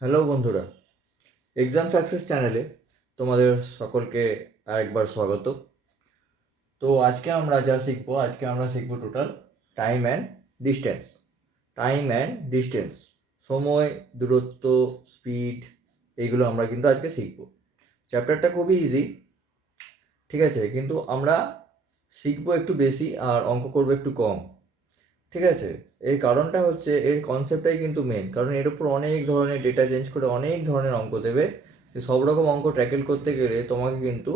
Hello বন্ধুরা, exam success চ্যানেলে তোমাদের সকলকে আরেকবার স্বাগত। তো আজকে আমরা শিখবো টোটাল টাইম অ্যান্ড ডিস্টেন্স। সময়, দূরত্ব, স্পিড, এইগুলো আমরা কিন্তু আজকে শিখবো। চ্যাপ্টারটা খুবই ইজি, ঠিক আছে, কিন্তু আমরা শিখবো একটু বেশি আর অঙ্ক করবো একটু কম, ঠিক আছে। এর কারণটা হচ্ছে, এর কনসেপ্টটাই কিন্তু মেন, কারণ এর উপর অনেক ধরনের ডেটা চেঞ্জ করে অনেক ধরনের অঙ্ক দেবে। সব রকম অঙ্ক ট্যাকেল করতে গেলে তোমাকে কিন্তু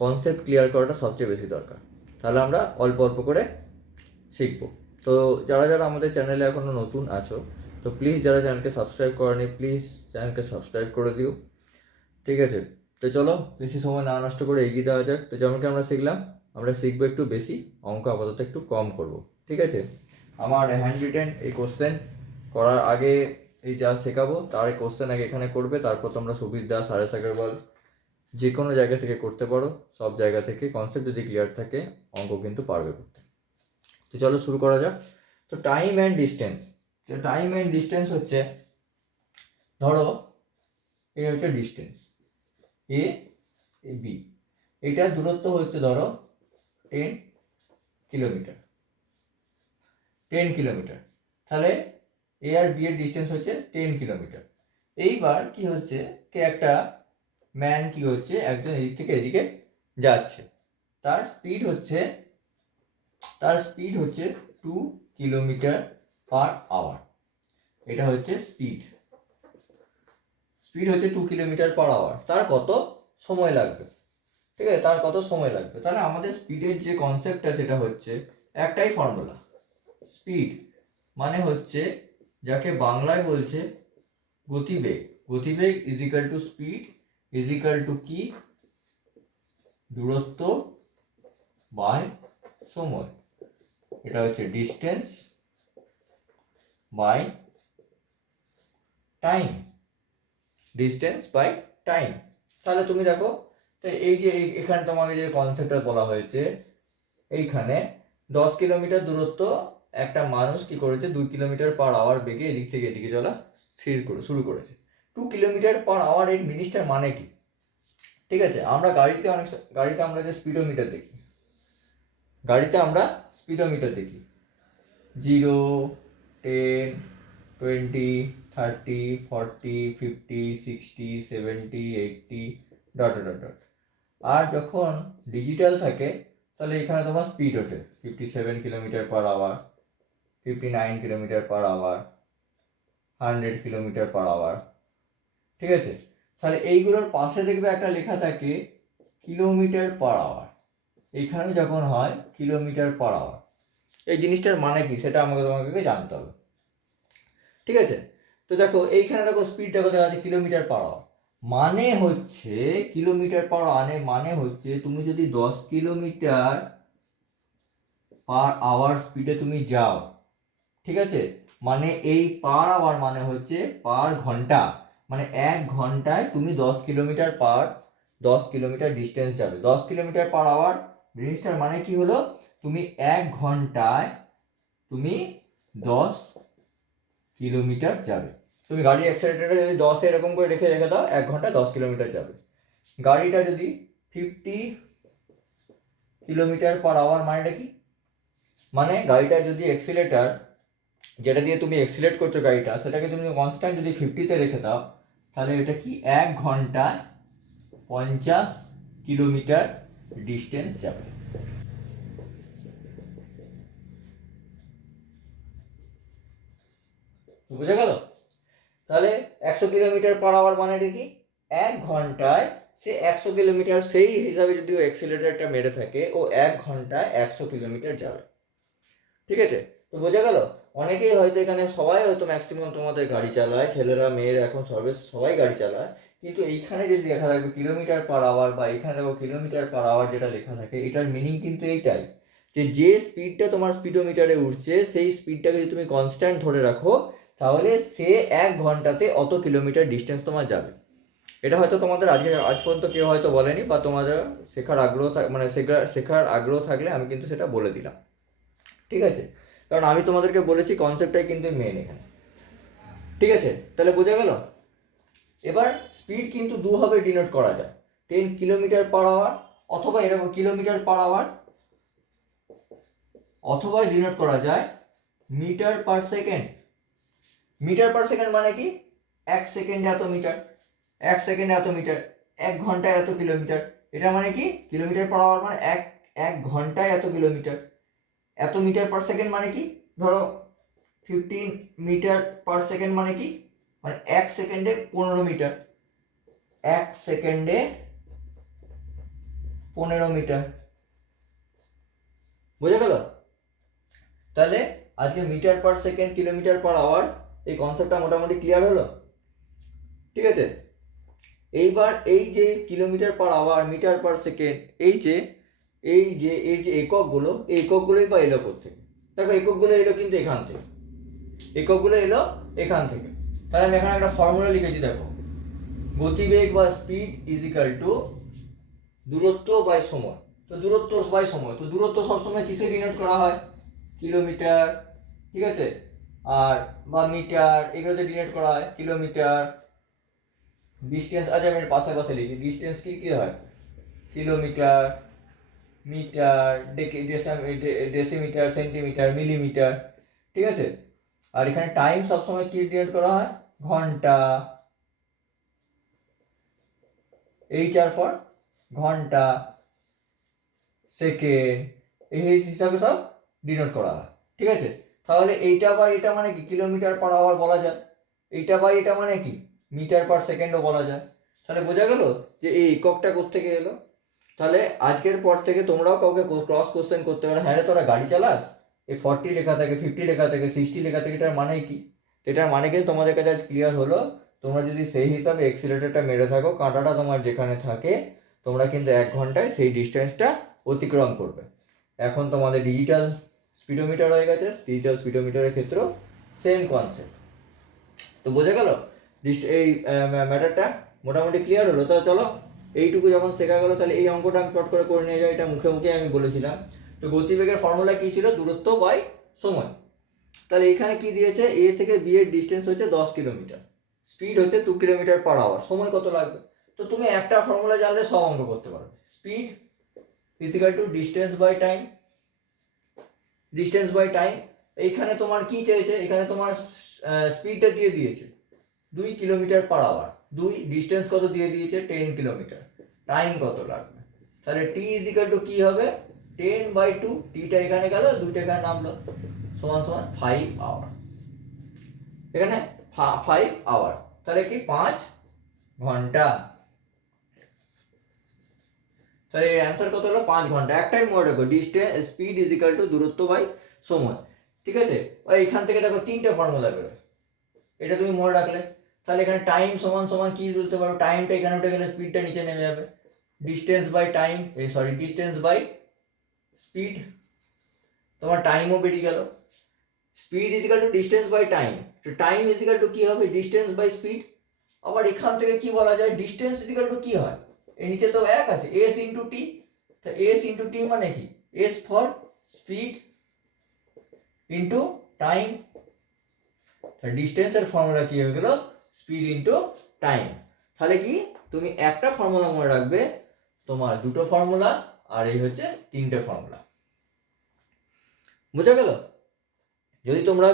কনসেপ্ট ক্লিয়ার করাটা সবচেয়ে বেশি দরকার। তাহলে আমরা অল্প অল্প করে শিখবো। তো যারা যারা আমাদের চ্যানেলে এখনও নতুন আছো, তো প্লিজ যারা চ্যানেলকে সাবস্ক্রাইব করেনি, প্লিজ চ্যানেলকে সাবস্ক্রাইব করে দিও, ঠিক আছে। তো চলো বেশি সময় না নষ্ট করে এগিয়ে দেওয়া যাক। তো যেমনকি আমরা শিখলাম, আমরা শিখবো একটু বেশি, অঙ্ক আপাতত একটু কম করব, ঠিক আছে। আমার হ্যান্ড রিটেন এই কোশ্চেন করার আগে, এই যা শেখাবো তার এই কোশ্চেন আগে এখানে করবে, তারপর তোমরা সুবির দাস, আরএস আগরওয়াল যে কোনো জায়গা থেকে করতে পারো। সব জায়গা থেকে কনসেপ্ট যদি ক্লিয়ার থাকে, অঙ্ক কিন্তু পারবে করতে। তো চলো শুরু করা যাক। তো টাইম অ্যান্ড ডিস্টেন্স হচ্ছে, ধরো এই হচ্ছে ডিস্টেন্স এ বি, এটার দূরত্ব হচ্ছে ধরো 10 কিলোমিটার। তাহলে এ আর বি এর ডিস্টেন্স হচ্ছে 10 কিলোমিটার। এইবার কি হচ্ছে, কে একটা ম্যান কি হচ্ছে, একজন এদিক থেকে এদিকে যাচ্ছে, তার স্পিড হচ্ছে 2 কিলোমিটার পার আওয়ার। এটা হচ্ছে স্পিড হচ্ছে 2 কিলোমিটার পার আওয়ার। তার কত সময় লাগবে, ঠিক আছে, তাহলে আমাদের স্পিডের যে কনসেপ্টটা, সেটা হচ্ছে একটাই ফর্মুলা। স্পিড মানে হচ্ছে, যাকে বাংলায় বলছে গতিবেগ is equal to speed is equal to কি, দূরত্ব বাই সময়। এটা হচ্ছে ডিস্টেন্স বাই টাইম। তাহলে তুমি দেখো, এই যে এখানে তোমাকে যে কনসেপ্টটা বলা হয়েছে, এইখানে 10 কিলোমিটার দূরত্ব একটা মানুষ কি করেছে, 2 কিলোমিটার পার আওয়ার বেগে এদিক থেকে এদিকে চলা শুরু করেছে। 2 কিলোমিটার পার আওয়ার এর জিনিসটার মানে কি, ঠিক আছে। আমরা গাড়িতে আমরা যে স্পিডোমিটার দেখি, 0, 10, 20, 30, 40, 50, 60, 70, 80 ডট ডট ডট। আর যখন ডিজিটাল থাকে, তাহলে এখানে তোমার স্পিড ওঠে 57 kilometre per hour, 59 kilometre per hour, 100 kilometre per hour, ঠিক আছে। তাহলে এইগুলোর পাশে দেখবে একটা লেখা থাকে কিলোমিটার পার আওয়ার। এইখানে যখন হয় কিলোমিটার পার আওয়ার, এই জিনিসটার মানে কি সেটা তোমাকে জানতে হবে, ঠিক আছে। তো দেখো এইখানে দেখো স্পিড দেখো দেখা যাচ্ছে কিলোমিটার পার আওয়ার, মানে হচ্ছে তুমি যদি 10 কিলোমিটার পার আওয়ার স্পিডে তুমি যাও, ঠিক আছে, মানে এই পার আওয়ার মানে হচ্ছে পার ঘন্টা, মানে 1 ঘন্টায় তুমি 10 কিলোমিটার ডিস্টেন্স যাবে। 10 কিলোমিটার পার আওয়ার জিনিসটার মানে কি হলো, তুমি 1 ঘন্টায় তুমি 10 কিলোমিটার যাবে। তুমি গাড়ি অ্যাক্সেলারেটরটা যদি 10 এরকম করে রেখে দাও, 1 ঘন্টায় 10 কিলোমিটার যাবে। গাড়িটা যদি 50 কিলোমিটার পার আওয়ার, মানেটা কি, মানে গাড়িটা যদি অ্যাক্সিলেটার, যেটা দিয়ে তুমি অ্যাক্সিলেট করছো গাড়িটা, সেটাকে তুমি কনস্ট্যান্ট যদি 50-তে রেখে দাও, তাহলে এটা কি 1 ঘন্টায় 50 কিলোমিটার ডিস্টেন্স যাবে। বুঝে গেল? তাহলে 100 কিলোমিটার পার আওয়ার মানে কি, 1 ঘন্টায় সে 100 কিলোমিটার, সেই হিসাবে যদি ও অ্যাক্সিলারেটরটা মেরে থাকে, ও 1 ঘন্টায় 100 কিলোমিটার যাবে, ঠিক আছে। তো বোঝা গেল? অনেকেই হয়তো এখানে, সবাই হয়তো ম্যাক্সিমাম তোমাদের গাড়ি চালায়, ছেলেরা মেয়েরা এখন সবাই গাড়ি চালায়, কিন্তু এইখানে যদি লেখা থাকবে কিলোমিটার পার আওয়ার, বা এখানে দেখো কিলোমিটার পার আওয়ার যেটা লেখা থাকে, এটার মিনিং কিন্তু এইটাই, যে স্পিডটা তোমার স্পিডোমিটারে উঠছে, সেই স্পিডটাকে যদি তুমি কনস্ট্যান্ট ধরে রাখো, তাহলে সে 1 ঘন্টাতে অত কিলোমিটার ডিস্টেন্স তোমার যাবে। এটা হয়তো তোমাদের আজ পর্যন্ত কেউ হয়তো বলেনি, বা তোমাদের শেখার আগ্রহ থাকলে আমি কিন্তু সেটা বলে দিলাম, ঠিক আছে। কারণ আমি তোমাদেরকে বলেছি কনসেপ্টটাই কিন্তু মেন এখানে, ঠিক আছে। তাহলে বোঝা গেল? এবার স্পিড কিন্তু দুভাবে ডিনোট করা যায়, 10 কিলোমিটার পার আওয়ার অথবা এরকম কিলোমিটার পার আওয়ার, অথবা ডিনোট করা যায় metre per second. Metre per second মানে কি, 1 সেকেন্ডে এত মিটার, 1 সেকেন্ডে এত মিটার, 1 ঘন্টায় এত কিলোমিটার। এটা মানে কি, কিলোমিটার পার আওয়ার মানে এক ঘন্টায় এত কিলোমিটার। এত মিটার পার সেকেন্ড মানে কি, ধরো 15 মিটার পার সেকেন্ড মানে কি, মানে 1 সেকেন্ডে 15 মিটার, 1 সেকেন্ডে 15 মিটার। বুঝে গেল? তাহলে আজকে metre per second, kilometre per hour এই কনসেপ্টটা মোটামুটি ক্লিয়ার হলো। ঠিক আছে, এইবার এই যে kilometre per hour, metre per second, এর যে এককগুলো, এই এককগুলোই বা এলো কোত্থেকে? দেখো এককগুলো এলো কিন্তু এখান থেকে, এককগুলো এলো এখান থেকে। তাহলে আমি এখানে একটা ফর্মুলা লিখেছি, দেখো, গতিবেগ বা স্পিড ইজ ইকুয়াল টু দূরত্ব বাই সময়। তো দূরত্ব বাই সময়, তো দূরত্ব সবসময় কিসে ডিনোট করা হয়, কিলোমিটার, ঠিক আছে, আর বা মিটার, এগুলোতে ডিনোট করা হয় কিলোমিটার। ডিস্টেন্স, আচ্ছা আমি পাশে লিখি, ডিস্টেন্স কি হয়, kilometre, metre, decimetre, centimetre, millimetre, ঠিক আছে। আর এখানে টাইম সবসময় কি ডিনোট করা হয়, ঘন্টা, HR ফর ঘন্টা, সেকেন্ড, এই হিসাবে সব ডিনোট করা হয়। ঠিক আছে, তাহলে এইটা বা এটা মানে কি, কিলোমিটার পার আওয়ার বলা যায়, এইটা বা এটা মানে কি, মিটার পার সেকেন্ডও বলা যায়। তাহলে বোঝা গেল যে এই এককটা কোত্থেকে এলো। তাহলে আজকের পর থেকে তোমরাও কাউকে ক্রস কোশ্চেন করতে পারো, হ্যাঁ রে তোরা গাড়ি চালাস, এই 40 লেখা থাকে, 50 লেখা থাকে, 60 লেখা থাকে, এটার মানে কি? এটার মানে কিন্তু তোমাদের কাছে আজ ক্লিয়ার হলো। তোমরা যদি সেই হিসাবে এক্সিলারেটরটা মেরে থাকো, কাঁটাটা তোমার যেখানে থাকে, তোমরা কিন্তু 1 ঘন্টায় সেই ডিস্টেন্সটা অতিক্রম করবে। এখন তোমাদের ডিজিটাল স্পিডোমিটার হয়ে গেছে, ডিজিটাল স্পিডোমিটারের ক্ষেত্রেও সেম কনসেপ্ট। তো বোঝা গেল এই ম্যাটারটা মোটামুটি ক্লিয়ার হলো। তো চলো, এইটুকু যখন শেখা গেল, তাহলে এই অঙ্কটা আমি চট করে নিয়ে যাই, এটা মুখে মুখে আমি বলেছিলাম। তো গতিবেগের ফর্মুলা কি ছিল, দূরত্ব বাই সময়। তাহলে এখানে কি দিয়েছে, এ থেকে বি এর ডিস্টেন্স হচ্ছে 10 কিলোমিটার, স্পিড হচ্ছে 2 কিলোমিটার পার আওয়ার, সময় কত লাগবে? তো তুমি একটা ফর্মুলা জানলে সব অঙ্ক করতে পারবে। Speed is equal to distance by time, distance by time. এইখানে তোমার কি চেয়েছে, এখানে তোমার স্পিডটা দিয়ে দিয়েছে 2 কিলোমিটার পার আওয়ার, 2 ডিস্টেন্স কত দিয়ে দিয়েছে 10 কিলোমিটার, টাইম কত লাগবে? তাহলে টি ইজ ইকুয়াল টু কি হবে, 10/2, টিটা এখানে গেল, 2টা এখানে নামলো, সমান সমান 5 আওয়ার, এখানে 5 আওয়ার, তাহলে কি 5 ঘন্টা। তাহলে এর অ্যান্সার কত হলো, 5 ঘন্টা। একটাই মনে রাখো, distance, speed is equal two দূরত্ব বাই সময়। ঠিক আছে, এইখান থেকে দেখো 3টে ফর্মুলা বেরোয়, এটা তুমি মনে রাখলে। তাহলে এখানে টাইম সমান সমান কি বলতে পারো, টাইমটা এখানে উঠে গেলে স্পিডটা নিচে নেমে যাবে, distance by time, distance by speed, তোমার টাইমও বেরিয়ে গেল। Speed is equal to distance by time, তো টাইম ইজ ইকুয়াল টু কি হবে, ডিস্টেন্স বাই স্পিড। আবার এখান থেকে কি বলা যায়, ডিস্টেন্স ইজ ইকুয়াল টু কি হয়, এর নিচে তো 1 আছে, s ইনটু টি, তো s ইনটু টি মানে কি, s for speed into time. ডিস্টেন্সের ফর্মুলা কি হয়ে গেল, স্পিড ইনটু টাইম। তাহলে কি তুমি একটা ফর্মুলা মনে রাখবে, তোমার দুটো ফর্মুলা, আর এই হচ্ছে 3টে ফর্মুলা। বুঝা গেল? যদি তোমরা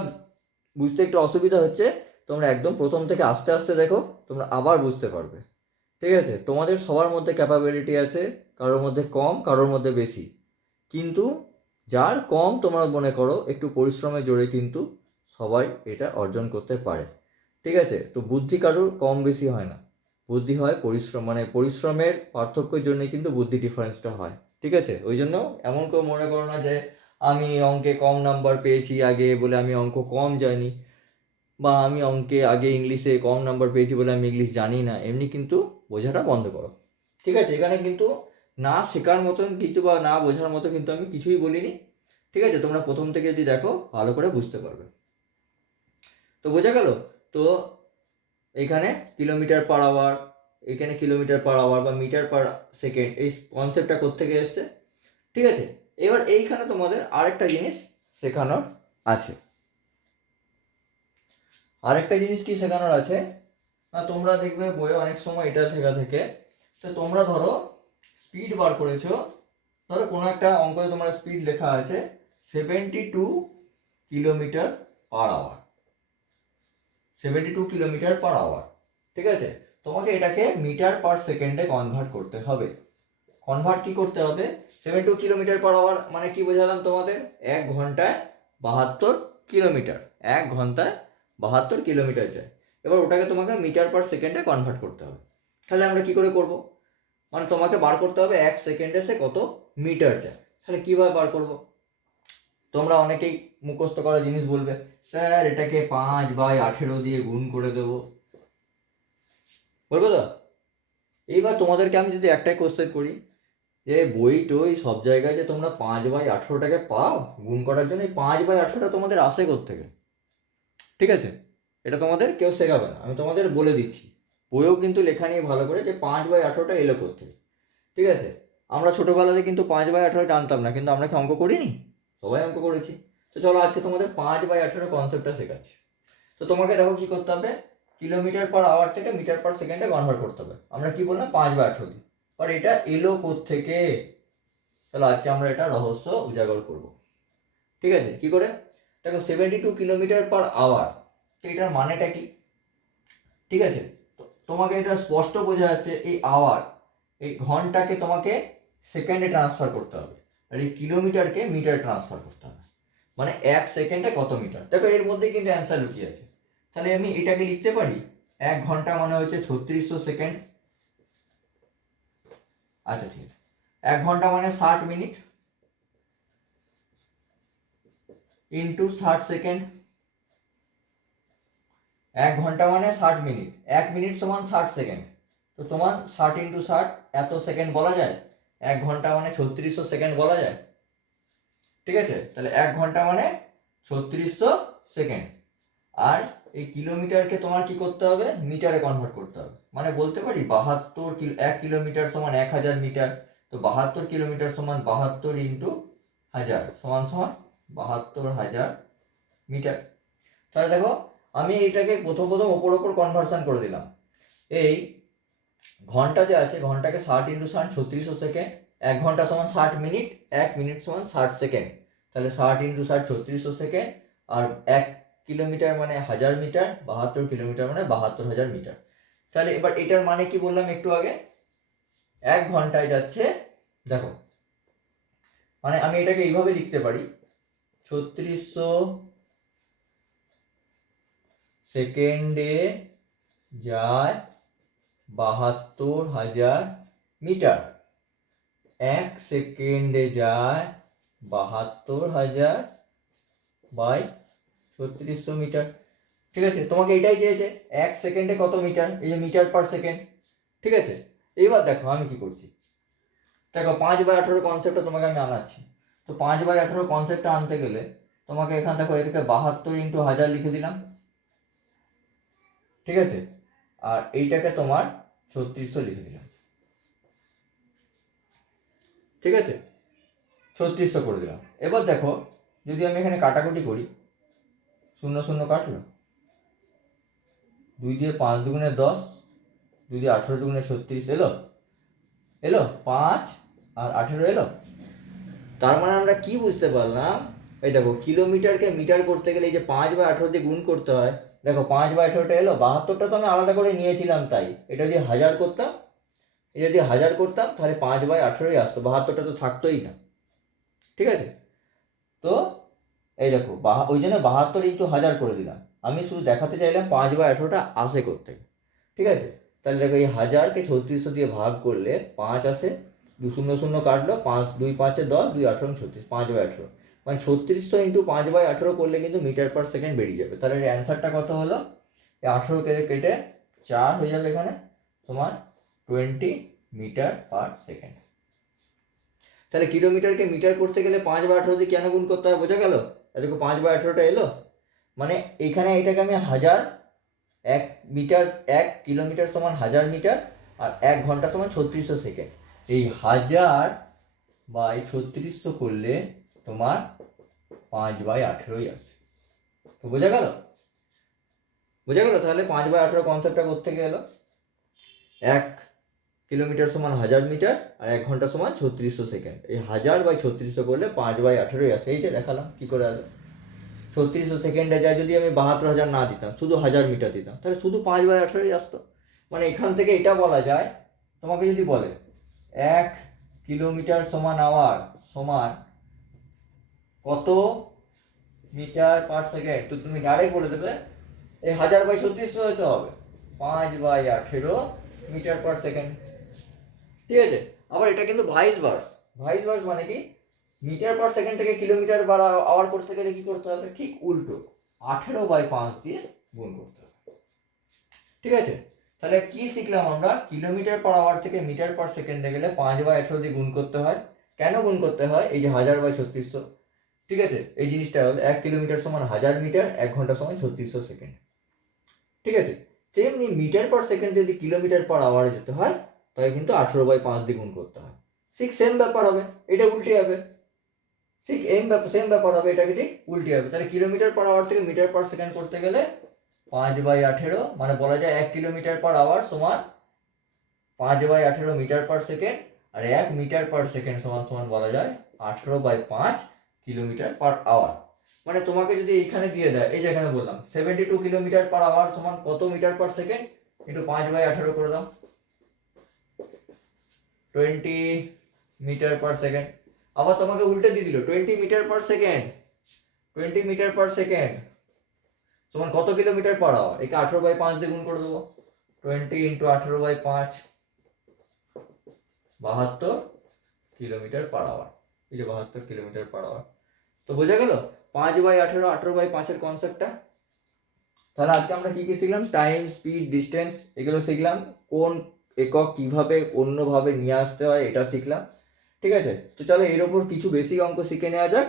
বুঝতে একটু অসুবিধা হচ্ছে, তোমরা একদম প্রথম থেকে আস্তে আস্তে দেখো, তোমরা আবার বুঝতে পারবে। ঠিক আছে, তোমাদের সবার মধ্যে ক্যাপাবিলিটি আছে, কারোর মধ্যে কম, কারোর মধ্যে বেশি, কিন্তু যার কম তোমরা মনে করো, একটু পরিশ্রমের জোরে কিন্তু সবাই এটা অর্জন করতে পারে। ঠিক আছে, তো বুদ্ধি কারোর কম বেশি হয় না, বুদ্ধি হয় পরিশ্রম, মানে পরিশ্রমের পার্থক্যের জন্য কিন্তু বুদ্ধি ডিফারেন্সটা হয়। ঠিক আছে, ওই জন্য এমন কেউ মনে করো না যে আমি অঙ্কে কম নাম্বার পেয়েছি আগে বলে আমি অঙ্ক কম জানি, বা আমি অঙ্কে আগে ইংলিশে কম নাম্বার পেয়েছি বলে আমি ইংলিশ জানি না, এমনি কিন্তু বোঝাটা বন্ধ করো। ঠিক আছে, এখানে কিন্তু না শেখার মতন কিছু বা না বোঝার মতো কিন্তু আমি কিছুই বলিনি। ঠিক আছে, তোমরা প্রথম থেকে যদি দেখো ভালো করে বুঝতে পারবে। তো বোঝা গেল? তো এখানে কিলোমিটার পার আওয়ার, এখানে কিলোমিটার পার আওয়ার বা মিটার পার সেকেন্ড, এই কনসেপ্টটা কোত্থেকে এসছে। ঠিক আছে, এবার এইখানে তোমাদের আরেকটা জিনিস শেখানোর আছে, আরেকটা জিনিস কি শেখানোর আছে, তোমরা দেখবে বইয়ে অনেক সময় এটা লেখা থেকে, তো তোমরা ধরো স্পিড বার করেছো, ধরো কোনো একটা অঙ্কে তোমার স্পিড লেখা আছে 72 kilometre per hour, 72 kilometre per hour, ঠিক আছে। তোমাকে এটাকে মিটার পার সেকেন্ডে কনভার্ট করতে হবে। কনভার্ট কি করতে হবে, 72 কিলোমিটার পার আওয়ার মানে কি বোঝালাম তোমাদের, 1 ঘন্টায় 72 কিলোমিটার, 1 ঘন্টায় 72 কিলোমিটার যায়। এবার ওটাকে তোমাকে মিটার পার সেকেন্ডে কনভার্ট করতে হবে। তাহলে আমরা কি করে করব, মানে তোমাকে বার করতে হবে 1 সেকেন্ডে সে কত মিটার যায়। তাহলে কিভাবে বার করব, তোমরা অনেকেই মুখস্থ করা জিনিস বলবে, স্যার এটাকে 5/18 দিয়ে গুণ করে দেবো, বলবো তো। এইবার তোমাদেরকে আমি যদি একটাই কোশ্চেন করি, যে বই টই সব জায়গায় যে তোমরা 5/18টাকে পাও গুণ করার জন্য, এই 5/18টা তোমাদের আসে কোত্থেকে, ঠিক আছে। এটা তোমাদের কেউ শেখাবে না, আমি তোমাদের বলে দিচ্ছি। বইও কিন্তু লেখা নিয়ে ভালো করে যে 5/18টা এলো কোত্থেকে, ঠিক আছে। আমরা ছোটবেলাতে কিন্তু 5/18 জানতাম না, কিন্তু আমরা কি অঙ্ক করিনি, সবাই অঙ্ক করেছি। তো চলো আজকে তোমাদের 5/18 কনসেপ্টটা শেখাচ্ছি। তো তোমাকে দেখো কি করতে হবে, কিলোমিটার পার আওয়ার থেকে মিটার পার সেকেন্ডে কনভার্ট করতে হবে। আমরা কি বললাম 5/18 দিয়ে, আর এটা এলো কোত্থেকে, তাহলে আজকে আমরা এটা রহস্য উজাগর করব, ঠিক আছে। কি করে, দেখো 72 কিলোমিটার পার আওয়ার, এটার মানেটা কি, ঠিক আছে। তোমাকে এটা স্পষ্ট বোঝা যাচ্ছে, এই আওয়ার, এই ঘন্টাকে তোমাকে সেকেন্ডে ট্রান্সফার করতে হবে, আর এই কিলোমিটারকে মিটার ট্রান্সফার করতে হবে, মানে 1 সেকেন্ডে কত মিটার। দেখো এর মধ্যে কিন্তু অ্যান্সার লুকিয়ে আছে। তাহলে আমি এটাকে লিখতে পারি 1 ঘন্টা মানে হচ্ছে 3600 সেকেন্ড। আচ্ছা ঠিক আছে, 1 ঘন্টা মানে 60 মিনিট ইন্টু 60 সেকেন্ড। 1 ঘন্টা মানে 60 মিনিট, 1 মিনিট সমান 60 সেকেন্ড, তো তোমার 60 ইন্টু 60 এত সেকেন্ড বলা যায়। 1 ঘন্টা মানে 3600 সেকেন্ড বলা যায়, ঠিক আছে। তাহলে 1 ঘন্টা মানে 3600 সেকেন্ড। আর এই কিলোমিটারকে তোমার কি করতে হবে, মিটারে কনভার্ট করতে হবে। মানে বলতে পারি 1 কিলোমিটার সমান 1000 মিটার। তো 72 কিলোমিটার সমান 72 ইন্টু 1000 সমান সমান 72,000 মিটার। তাহলে দেখো আমি এইটাকে প্রথম ওপর কনভার্সন করে দিলাম। এই ঘন্টা যে আছে, ঘন্টাকে 60 ইন্টু 60 3600 সেকেন্ড, 1 ঘন্টা সমান 60 মিনিট, 1 মিনিট সমান 60 সেকেন্ড। তাহলে 60 ইন্টু 60 3600 সেকেন্ড, আর 1 কিলোমিটার মানে 1000 মিটার, 72 কিলোমিটার মানে 72,000 মিটার। তাহলে এবার এটার মানে কি বললাম একটু আগে, 1 ঘন্টায় যাচ্ছে, দেখো মানে আমি এটাকে এইভাবে লিখতে পারি, 3600 সেকেন্ডে যায় 72,000 মিটার, 1 সেকেন্ডে যায় 72,000 বাই 3600 মিটার, ঠিক আছে। তোমাকে এটাই চেয়েছে 1 সেকেন্ডে কত মিটার, এই যে মিটার পার সেকেন্ড, ঠিক আছে। এইবার দেখো আমি কি করছি, দেখো 5/18 কনসেপ্টটা তোমাকে আমি আনাচ্ছি। তো 5/18 কনসেপ্টটা আনতে গেলে তোমাকে এখানে দেখো এটাকে 72 ইন্টু 1000 লিখে দিলাম, ঠিক আছে। আর এইটাকে তোমার 3600 লিখে দিলাম, ঠিক আছে, 3600 করে দিলাম। এবার দেখো যদি আমি এখানে কাটাকুটি করি, 0 0 কাটলো, 2 দিয়ে 5 দুগুণে 10, 2 দিয়ে 18 দুগুণে 36 এলো, 5 আর 18 এলো। তার মানে আমরা কি বুঝতে পারলাম, এই দেখো কিলোমিটারকে মিটার করতে গেলে এই যে 5/18 দিয়ে গুণ করতে হয়। দেখো 5/18টা এলো, 72টা তো আমি আলাদা করে নিয়েছিলাম, তাই এটা যদি 1000 করতাম, এটা যদি 1000 করতাম তাহলে 5/18ই আসতো, 72টা তো থাকতোই না, ঠিক আছে। তো এই দেখো ওই জন্য 72 ইন্টু 1000 করে দিলাম। আমি শুধু দেখাতে চাইলাম 5/18টা আসে করতে, ঠিক আছে। তাহলে দেখো এই 1000কে 3600 দিয়ে ভাগ করলে 5 আসে, 2 0 0 কাটলো, 5 2 5 10, 2 18 36, 5/18 মানে 3600 ইন্টু 5/18 করলে কিন্তু মিটার পার সেকেন্ড বেরিয়ে যাবে। তাহলে এর অ্যান্সারটা কত হলো, এই 18 কেটে 4 হয়ে যাবে এখানে, তোমার 20 মিটার পার সেকেন্ড। তাহলে কিলোমিটারকে মিটার করতে গেলে 5/18 দিয়ে কেন গুণ করতে হবে, বোঝা গেল। দেখো 5/18টা এলো, মানে এখানে এটাকে আমি 1000, 1 মিটার 1 কিলোমিটার সমান 1000 মিটার, আর 1 ঘন্টা সমান 3600 সেকেন্ড। এই 1000 বাই 3600 করলে তোমার 5/18ই আসে। তো বোঝা গেল। বোঝা গেল? তাহলে 5/18 কনসেপ্টটা কোত্থেকে এলো? 1 কিলোমিটার সমান 1000 মিটার আর 1 ঘন্টা সমান 3600 সেকেন্ড। এই 1000/3600 করলে 5/18 আসে। এই যে দেখালাম কি করে আসে। 3600 সেকেন্ডে যায় যদি আমি 72,000 না দিতাম, শুধু 1000 মিটার দিতাম, তাহলে শুধু 5/18 আসতো। মানে এখান থেকে এটা বলা যায়, তোমাকে যদি বলে 1 কিলোমিটার সমান আওয়ার সমান কত মিটার পার সেকেন্ড, তো তুমি ডাইরেক্ট বলে দেবে এই 1000/3600 হতে হবে 5/18 মিটার পার সেকেন্ড। ঠিক আছে? আবার এটা কিন্তু ভাইস ভার্স মানে কি, মিটার পার সেকেন্ড থেকে কিলোমিটার পার আওয়ার করতে গেলে কি করতে হবে? ঠিক উল্টো, 18/5 দিয়ে গুণ করতে হবে। ঠিক আছে? তাহলে কি শিখলাম আমরা? কিলোমিটার পার আওয়ার থেকে মিটার পার সেকেন্ডে গেলে 5/18 দিয়ে গুণ করতে হয়। কেন গুণ করতে হয়? এই যে 1000/3600, ঠিক আছে, এই জিনিসটা হলো 1 কিলোমিটার সমান 1000 মিটার, 1 ঘন্টা সমান 3600 সেকেন্ড। ঠিক আছে? তেমনি মিটার পার সেকেন্ড যদি কিলোমিটার পার আওয়ারে যেতে হয় তাহলে কিন্তু 18/5 দিয়ে গুণ করতে হয়। ঠিক সেম ব্যাপার হবে, এটা উল্টে যাবে। ঠিক সেম ব্যাপার হবে, এটাকে ঠিক উল্টে যাবে। তাহলে কিলোমিটার পার আওয়ার থেকে মিটার পার সেকেন্ড করতে গেলে 5/18, মানে বলা যায় 1 কিলোমিটার পার আওয়ার সমান 5/18 মিটার পার সেকেন্ড, আর 1 মিটার পার সেকেন্ড সমান সমান বলা যায় 18/5 কিলোমিটার পার আওয়ার। মানে তোমাকে যদি এইখানে দিয়ে দেয়, এই যে এখানে বললাম 72 কিলোমিটার পার আওয়ার সমান কত মিটার পার সেকেন্ড, ইন্টু 5/18 করে দাও, 20 মিটার পার সেকেন্ড। আবার তোমাকে উল্টে দিয়ে দিল 20 metre per second, 20 metre per second সমান কত কিলোমিটার পার আওয়ার, একে 18/5 দিয়ে গুণ করে দেবো, 20 ইন্টু 18/5, 72 কিলোমিটার পার আওয়ার। এই যে 72 কিলোমিটার পার আওয়ার। তো বোঝা গেল 5/18, 18/5 এর কনসেপ্টটা। তাহলে আজকে আমরা কি কি শিখলাম? টাইম, স্পিড, ডিস্টেন্স, এগুলো শিখলাম। কোন একক কিভাবে অন্যভাবে নিয়ে আসতে হয় এটা শিখলাম। ঠিক আছে? তো চলো এর ওপর কিছু বেসিক অঙ্ক শিখে নেওয়া যাক।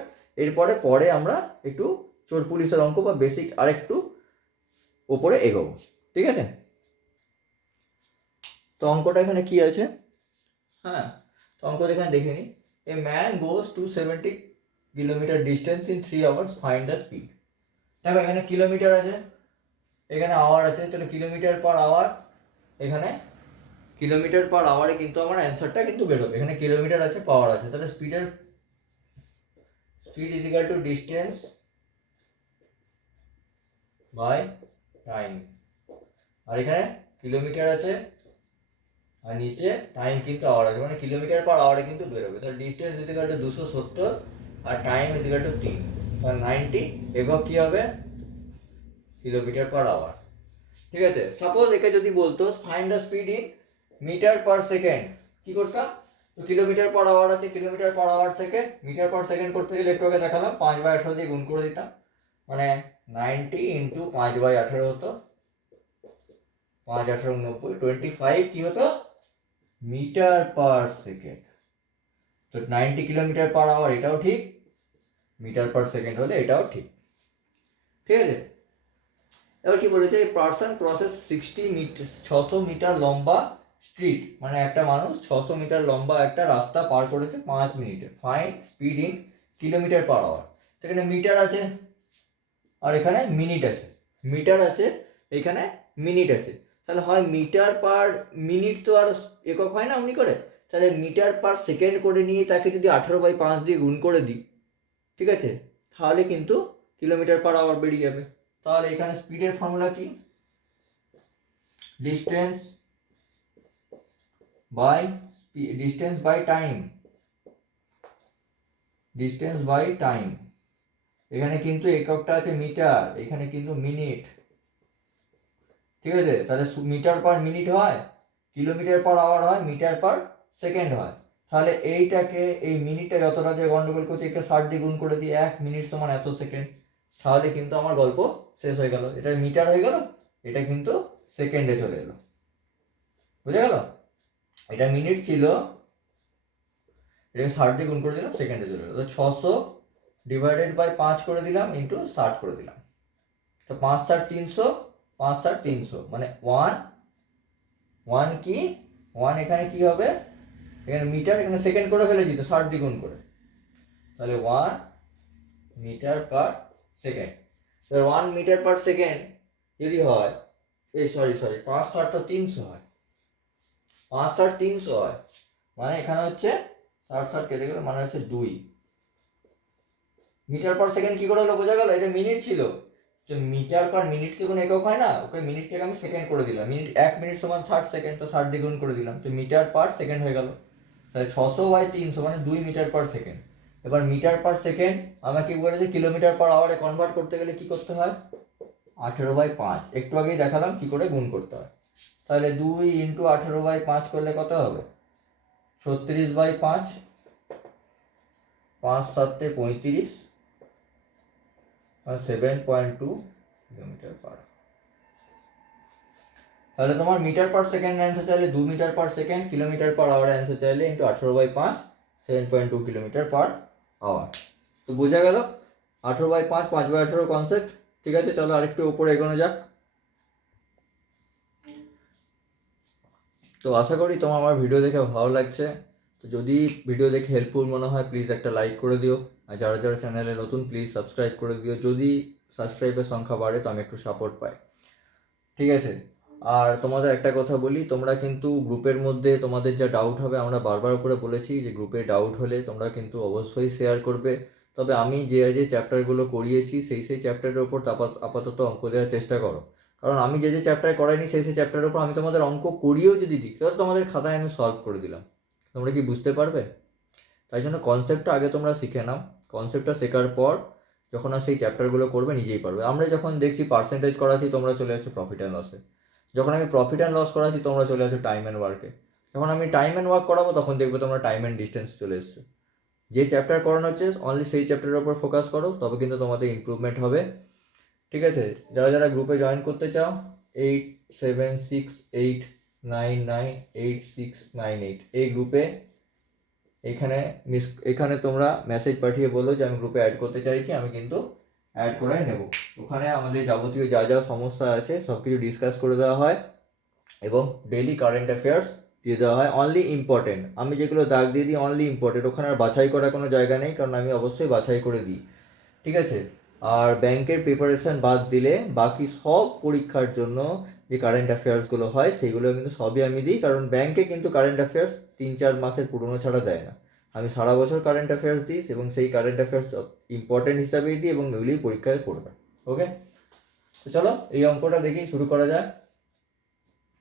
পরে আমরা একটু চোর পুলিশের অঙ্ক বা বেসিক আরেকটু ওপরে এগোবো। ঠিক আছে? তো অঙ্কটা এখানে কি আছে? হ্যাঁ, তো অঙ্কটা এখানে দেখে নিই। A man goes 270 kilometre distance in 3 hours, find the speed. দেখো এখানে কিলোমিটার আছে, এখানে আওয়ার আছে, তাহলে কিলোমিটার পার আওয়ার, এখানে কিলোমিটার পার আওয়ারে কিন্তু আমার অ্যান্সারটা কিন্তু বেরোবে। এখানে কিলোমিটার আছে, পাওয়ার আছে, তাহলে speed is equal to distance by time. আর এখানে কিলোমিটার আছে আর নিচে টাইম কিন্তু আওয়ার আছে, মানে কিলোমিটার পার আওয়ারে কিন্তু বেরোবে। তাহলে ডিস্টেন্স ইজ ইকুয়াল টু 270 আর টাইম ইজ ইকুয়াল টু 3, তাহলে 90 একক কি হবে? Kilometre per hour. ঠিক আছে? সাপোজ একে যদি বলতো find the speed in metre per second, কি করতাম? তো কিলোমিটার পার আওয়ার আছে, কিলোমিটার পার আওয়ার থেকে মিটার পার সেকেন্ড করতে গেলে একটু আগে দেখালাম 5/18 দিয়ে গুণ করে দিতাম, মানে 90 ইন্টু 5/18 হতো 5/18 90, 25 কি হতো? Metre per second. তো 90 কিলোমিটার পার আওয়ার এটাও ঠিক, মিটার পার সেকেন্ড হলে এটাও ঠিক। ঠিক আছে? এবার কি বলেছে? পার্সন প্রসেস 600 মিটার লম্বা স্ট্রিট, মানে একটা মানুষ 600 মিটার লম্বা একটা রাস্তা পার করেছে 5 মিনিটে। Find speed in kilometre per hour. সেখানে মিটার আছে আর এখানে মিনিট আছে, মিটার আছে এখানে মিনিট আছে, তাহলে হয় মিটার পার মিনিট তো আর একক হয় না অমনি করে, তাহলে মিটার পার সেকেন্ড করে নিয়ে তাকে যদি 18/5 দিয়ে গুণ করে দিই, ঠিক আছে, তাহলে কিন্তু কিলোমিটার পার আওয়ার বেরিয়ে যাবে। তাহলে এখানে স্পিডের ফর্মুলা কি? Distance by time, distance by time. এখানে কিন্তু এককটা আছে মিটার, এখানে কিন্তু মিনিট। ঠিক আছে? তাহলে মিটার পার মিনিট হয়, কিলোমিটার পার আওয়ার হয়, মিটার পার সেকেন্ড হয়। তাহলে এইটাকে এই মিনিটটা যতটা যে গন্ডগোল করছে একটা 60 দিয়ে গুণ করে দিই, 1 মিনিট সমান এত সেকেন্ড, তাহলে কিন্তু আমার গল্প শেষ হয়ে গেল। এটা মিটার হয়ে গেল, এটা কিন্তু সেকেন্ডে চলে এলো। বুঝে গেল? এটা মিনিট ছিল, এটাকে 60 দিয়ে গুণ করে দিলাম, সেকেন্ডে চলে এলো। তো 600 ডিভাইডেড বাই 5 করে দিলাম, ইন্টু 60 করে দিলাম। তো 5×60 300, 5×60 300, মানে 1 কি 1 এখানে কি হবে? এখানে মিটার, এখানে সেকেন্ড করে ফেলেছি তো 60 দিয়ে গুণ করে, তাহলে 1 metre per second. 1 metre per second যদি হয়, এই সরি 5 × 7 তো 300 হয়, 5 × 7 300 হয়, মানে এখানে হচ্ছে 60 কেটে গেলে মানে হচ্ছে 2 মিটার পার সেকেন্ড। কি করে হলো বোঝা গেল? এটা মিনিট ছিল, তো মিটার পার মিনিট কি কোনো একক হয় না? ওকে মিনিটটাকে আমি সেকেন্ড করে দিলাম, মিনিট 1 মিনিট সমান 60 সেকেন্ড, তো 60 দ্বিগুণ করে দিলাম, তো মিটার পার সেকেন্ড হয়ে গেল। তাহলে 600/300 মানে 2 মিটার পার সেকেন্ড। এবার মিটার পার সেকেন্ড আমাকে বলেছে কিলোমিটার পার আওয়ারে কনভার্ট করতে গেলে কি করতে হয়? 18/5, একটু আগেই দেখালাম কি করে গুণ করতে হয়। তাহলে 2 × 18/5 করলে কত হবে? 36/5, 5 × 7 = 35, 7.2 কিলোমিটার পার। তাহলে তোমার মিটার পার সেকেন্ড অ্যান্সার চাইলে 2 metre per second, kilometre per hour answer চাইলে ইন্টু 18/5, 7.2 কিলোমিটার পার আওয়ার। তো বোঝা গেল 18/5, 5/18 কনসেপ্ট। ঠিক আছে, চলো আরেকটু উপরে এগোনো যাক। তো আশা করি তোমার আমার ভিডিও দেখে ভালো লাগছে। তো যদি ভিডিও দেখে হেল্পফুল মনে হয় প্লিজ একটা লাইক করে দিও, আর যারা যারা চ্যানেলে নতুন প্লিজ সাবস্ক্রাইব করে দিও। যদি সাবস্ক্রাইবের সংখ্যা বাড়ে তো আমি একটু সাপোর্ট পাই। ঠিক আছে, আর তোমাদের একটা কথা বলি, তোমরা কিন্তু গ্রুপের মধ্যে তোমাদের যা ডাউট হবে, আমরা বারবার করে বলেছি যে গ্রুপে ডাউট হলে তোমরা কিন্তু অবশ্যই শেয়ার করবে। তবে আমি যে যে চ্যাপ্টারগুলো করিয়েছি সেই চ্যাপ্টারের ওপর আপাতত অঙ্ক দেওয়ার চেষ্টা করো, কারণ আমি যে চ্যাপ্টার করাইনি সেই চ্যাপ্টারের ওপর আমি তোমাদের অঙ্ক করিয়েও যদি দিই তাহলে তোমাদের খাতায় আমি সলভ করে দিলাম, তোমরা কি বুঝতে পারবে? তাই জন্য কনসেপ্টটা আগে তোমরা শিখে নাও, কনসেপ্টটা শেখার পর যখন আর সেই চ্যাপ্টারগুলো করবে নিজেই পারবে। আমরা যখন দেখছি পার্সেন্টেজ করাচ্ছি তোমরা চলে যাচ্ছ প্রফিট অ্যান্ড লসে, যখন আমি প্রফিট অ্যান্ড লস করাচ্ছি তোমরা চলে যাচ্ছ টাইম অ্যান্ড ওয়ার্কে, যখন আমি টাইম অ্যান্ড ওয়ার্ক করাবো তখন দেখবে তোমরা টাইম অ্যান্ড ডিস্টেন্স চলে এসছো। যে চ্যাপ্টার করানো হচ্ছে অনলি সেই চ্যাপ্টারের উপর ফোকাস করো, তবে কিন্তু তোমাদের ইমপ্রুভমেন্ট হবে। ঠিক আছে, যারা যারা গ্রুপে জয়েন করতে চাও 8768998698 এই গ্রুপে, এখানে তোমরা মেসেজ পাঠিয়ে বলো যে আমি গ্রুপে অ্যাড করতে চাইছি, আমি কিন্তু অ্যাড করে নেব। ওখানে আমাদের যাবতীয় যা যা সমস্যা আছে সব কিছু ডিসকাস করে দেওয়া হয় এবং ডেইলি কারেন্ট অ্যাফেয়ার্স দিয়ে দেওয়া হয়। অনলি ইম্পর্টেন্ট, আমি যেগুলো দাগ দিয়ে দিই অনলি ইম্পর্টেন্ট, ওখানে আর বাছাই করার কোনো জায়গা নেই, কারণ আমি অবশ্যই বাছাই করে দিই। ঠিক আছে, আর ব্যাংকের প্রিপারেশন বাদ দিলে বাকি সব পরীক্ষার জন্য যে কারেন্ট অ্যাফেয়ার্সগুলো হয় সেগুলো কিন্তু সবই আমি দিই, কারণ ব্যাংকে কিন্তু কারেন্ট অ্যাফেয়ার্স 3-4 মাসের পুরনো ছাড়া দেয় না। আমি সারা বছর কারেন্ট অ্যাফেয়ার্স দিই এবং সেই কারেন্ট অ্যাফেয়ার্স ইম্পর্টেন্ট হিসাবেই দিই এবং এগুলিই পরীক্ষায় পড়বে। ওকে, তো চলো এই অঙ্কটা দেখেই শুরু করা যায়।